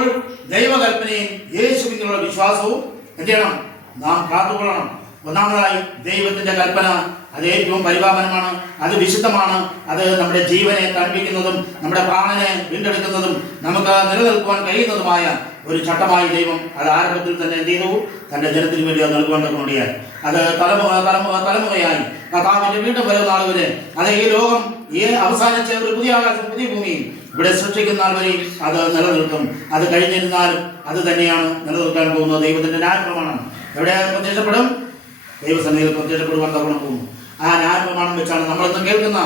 ദൈവകൽപ്പനയും യേശുവിനുള്ള വിശ്വാസവും എന്ത് ചെയ്യണം? നാം കാത്തുകൊള്ളണം. ഒന്നാമതായി ദൈവത്തിന്റെ കൽപ്പന അത് ഏറ്റവും പരിപാവനമാണ്, അത് വിശുദ്ധമാണ്, അത് നമ്മുടെ ജീവനെ തണുപ്പിക്കുന്നതും നമ്മുടെ പ്രാണനെ വീണ്ടെടുക്കുന്നതും നമുക്ക് നിലനിൽക്കുവാൻ കഴിയുന്നതുമായ ഒരു ചട്ടമായി ദൈവം അത് ആരംഭത്തിൽ തന്നെ എന്ത് ചെയ്തു? തന്റെ ജനത്തിന് വേണ്ടി അത് നൽകുവാൻ തക്കമുടിയായി അത് തലമുറയായി കർത്താവിന്റെ വീണ്ടും വരുന്ന നാൾ വരെ, അത് ഈ ലോകം അവസാനിച്ച ഒരു പുതിയ ആകാശം പുതിയ ഭൂമിയും ഇവിടെ സൃഷ്ടിക്കുന്ന നാൾ വരെയും അത് നിലനിൽക്കും. അത് കഴിഞ്ഞിരുന്നാലും അത് തന്നെയാണ് നിലനിൽക്കാൻ പോകുന്നത്. ദൈവത്തിന്റെ ന്യായപ്രമാണം എവിടെ പ്രത്യക്ഷപ്പെടും? ദൈവസന്നിധിയിൽ പ്രത്യക്ഷപ്പെടുവാൻ തവണ പോകുന്നു. ആ ന്യായപ്രമാണം വെച്ചാണ് നമ്മളിന്ന് കേൾക്കുന്ന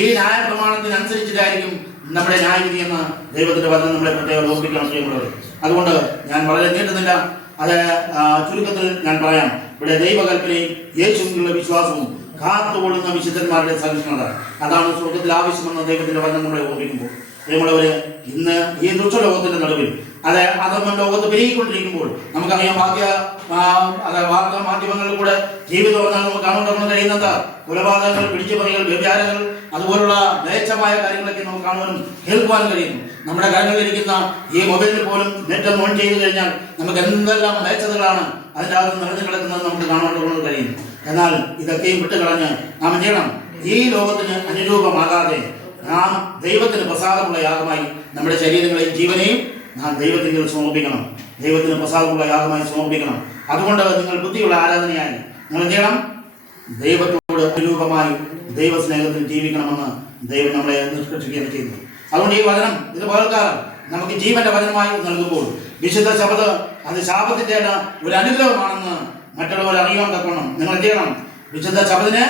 ഈ ന്യായപ്രമാണത്തിനനുസരിച്ചിട്ടായിരിക്കും നമ്മുടെ ന്യായവിധി എന്ന ദൈവത്തിന്റെ വചനം നമ്മളെ പ്രത്യേകം ഓർമ്മിക്കണം ചെയ്യുന്നത്. അതുകൊണ്ട് ഞാൻ വളരെ നീട്ടുന്നില്ല, അത് ചുരുക്കത്തിൽ ഞാൻ പറയാം. ഇവിടെ ദൈവകൽപ്പനയും യേശുവിനുള്ള വിശ്വാസവും കാത്തുകൊള്ളുന്ന വിശുദ്ധന്മാരുടെ സഹിഷ്ണുത, അതാണ് സ്വർഗ്ഗത്തിൽ ആവശ്യമെന്ന ദൈവത്തിന്റെ വചനം നമ്മളെ ഓർമ്മിക്കുമ്പോൾ നമ്മളവര് ഇന്ന് ഈ ദുഷ്ടലോകത്തിന്റെ നടുവിൽ അധർമ്മ ലോകത്ത് പെരുകിക്കൊണ്ടിരിക്കുമ്പോൾ നമുക്കറിയാം, വാർത്താ മാധ്യമങ്ങളിൽ കൂടെ ജീവിതം നമുക്ക് കാണുവാൻ കഴിയുന്നത് കൊലപാതകങ്ങൾ, പിടിച്ചുപറികൾ, വ്യഭിചാരങ്ങൾ, അതുപോലുള്ള മ്ലേച്ഛമായ കാര്യങ്ങളൊക്കെ നമുക്ക് കാണുവാനും കേൾക്കുവാനും കഴിയുന്നു. നമ്മുടെ കരങ്ങളിലിരിക്കുന്ന ഈ മൊബൈലിൽ പോലും നെറ്റ് ഓൺ ചെയ്ത് കഴിഞ്ഞാൽ നമുക്ക് എന്തെല്ലാം മ്ലേച്ഛതകളാണ് അതിൻ്റെ അകത്ത് നിറഞ്ഞു കിടക്കുന്നത് നമുക്ക് കാണുവാൻ കഴിയുന്നു. എന്നാൽ ഇതൊക്കെയും വിട്ടുകളഞ്ഞ് നാം എന്ത് ചെയ്യണം? ഈ ലോകത്തിന് അനുരൂപമാകാതെ നാം ദൈവത്തിന് പ്രസാദമുള്ള യാഗമായി നമ്മുടെ ശരീരങ്ങളെയും ജീവനെയും നാം ദൈവത്തിന് സമർപ്പിക്കണം. ദൈവത്തിന് പ്രസാദമുള്ള യാഗമായി സമർപ്പിക്കണം. അതുകൊണ്ട് നിങ്ങൾ ബുദ്ധിയുള്ള ആരാധനയായി നിങ്ങൾ എന്ത് ചെയ്യണം? ദൈവത്തോട് അനുരൂപമായി ദൈവസ്നേഹത്തിൽ ജീവിക്കണമെന്ന് ദൈവം നമ്മളെ നിഷ്കർഷിക്കുകയാണ് ചെയ്യുന്നത്. അതുകൊണ്ട് ഈ വചനം ഇത് പകൽക്കാലം നമുക്ക് ജീവന്റെ വചനമായി നൽകുമ്പോൾ വിശുദ്ധ ശബദ് അത് ശാപത്തിന്റെ ഒരു അനുഗ്രഹമാണെന്ന് മറ്റുള്ളവർ അറിയാൻ തക്കണം. നിങ്ങൾ എന്ത് ചെയ്യണം? വിശുദ്ധ ശബദിനെ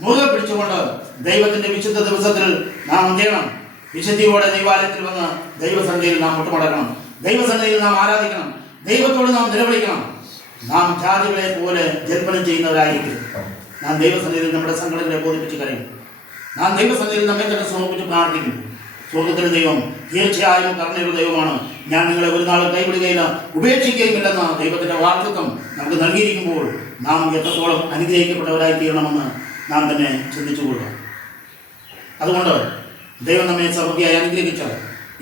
മുറുകെ പിടിച്ചുകൊണ്ട് ദൈവത്തിന്റെ വിശുദ്ധ ദിവസത്തിൽ നാം എന്ത് ചെയ്യണം? വിശുദ്ധിയോടെ ദൈവാലയത്തിൽ വന്ന് ദൈവസന്നിധിയിൽ നാം മുട്ടുമടക്കണം. ദൈവസന്നിധിയിൽ നാം ആരാധിക്കണം. ദൈവത്തോട് നാം നിലവിളിക്കണം. നാം ജാതികളെ പോലെ ജൽപ്പനം ചെയ്യുന്നവരായിരിക്കും. നാം ദൈവസന്നിധിയിൽ നമ്മുടെ സങ്കടങ്ങളെ ബോധിപ്പിച്ച് കഴിയും. നാം ദൈവസന്നിധിയിൽ നമ്മെ തന്നെ സമർപ്പിച്ച് പ്രാർത്ഥിക്കും. സ്വർഗ്ഗത്തിലെ ദൈവം തീർച്ചയായും കരുണയുള്ള ദൈവമാണ്. ഞാൻ നിങ്ങളെ ഒരു നാളും കൈവിടുകയില്ല, ഉപേക്ഷിക്കുകയുമില്ലെന്ന ദൈവത്തിന്റെ വാഗ്ദത്തം നമുക്ക് നൽകിയിരിക്കുമ്പോൾ നാം എത്രത്തോളം അനുഗ്രഹിക്കപ്പെട്ടവരായി തീരണമെന്ന് നാം തന്നെ ചിന്തിച്ചു കൊള്ളുക. അതുകൊണ്ട് ദൈവം നമ്മെ സമൃദ്ധിയായി അനുഗ്രഹിച്ചാൽ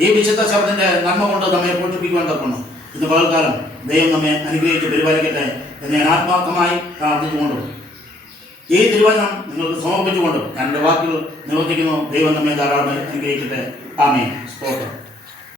ഈ വിശുദ്ധ ശബ്ദത്തിന്റെ നന്മ കൊണ്ട് നമ്മെ പോഷിപ്പിക്കുവാൻ തക്കണം. ഇന്ന് പകൽക്കാലം ദൈവം നമ്മെ അനുഗ്രഹിച്ച് പരിപാലിക്കട്ടെ എന്ന് ഞാൻ ആത്മാർത്ഥമായി പ്രാർത്ഥിച്ചുകൊണ്ടും ഈ തിരുവചനം നിങ്ങൾക്ക് സമർപ്പിച്ചുകൊണ്ടും ഞാൻ എൻ്റെ വാക്കുകൾ നിവർത്തിക്കുന്നു. ദൈവം നമ്മെ ധാരാളമായി അനുഗ്രഹിക്കട്ടെ. ആമേൻ. സ്തോത്രം.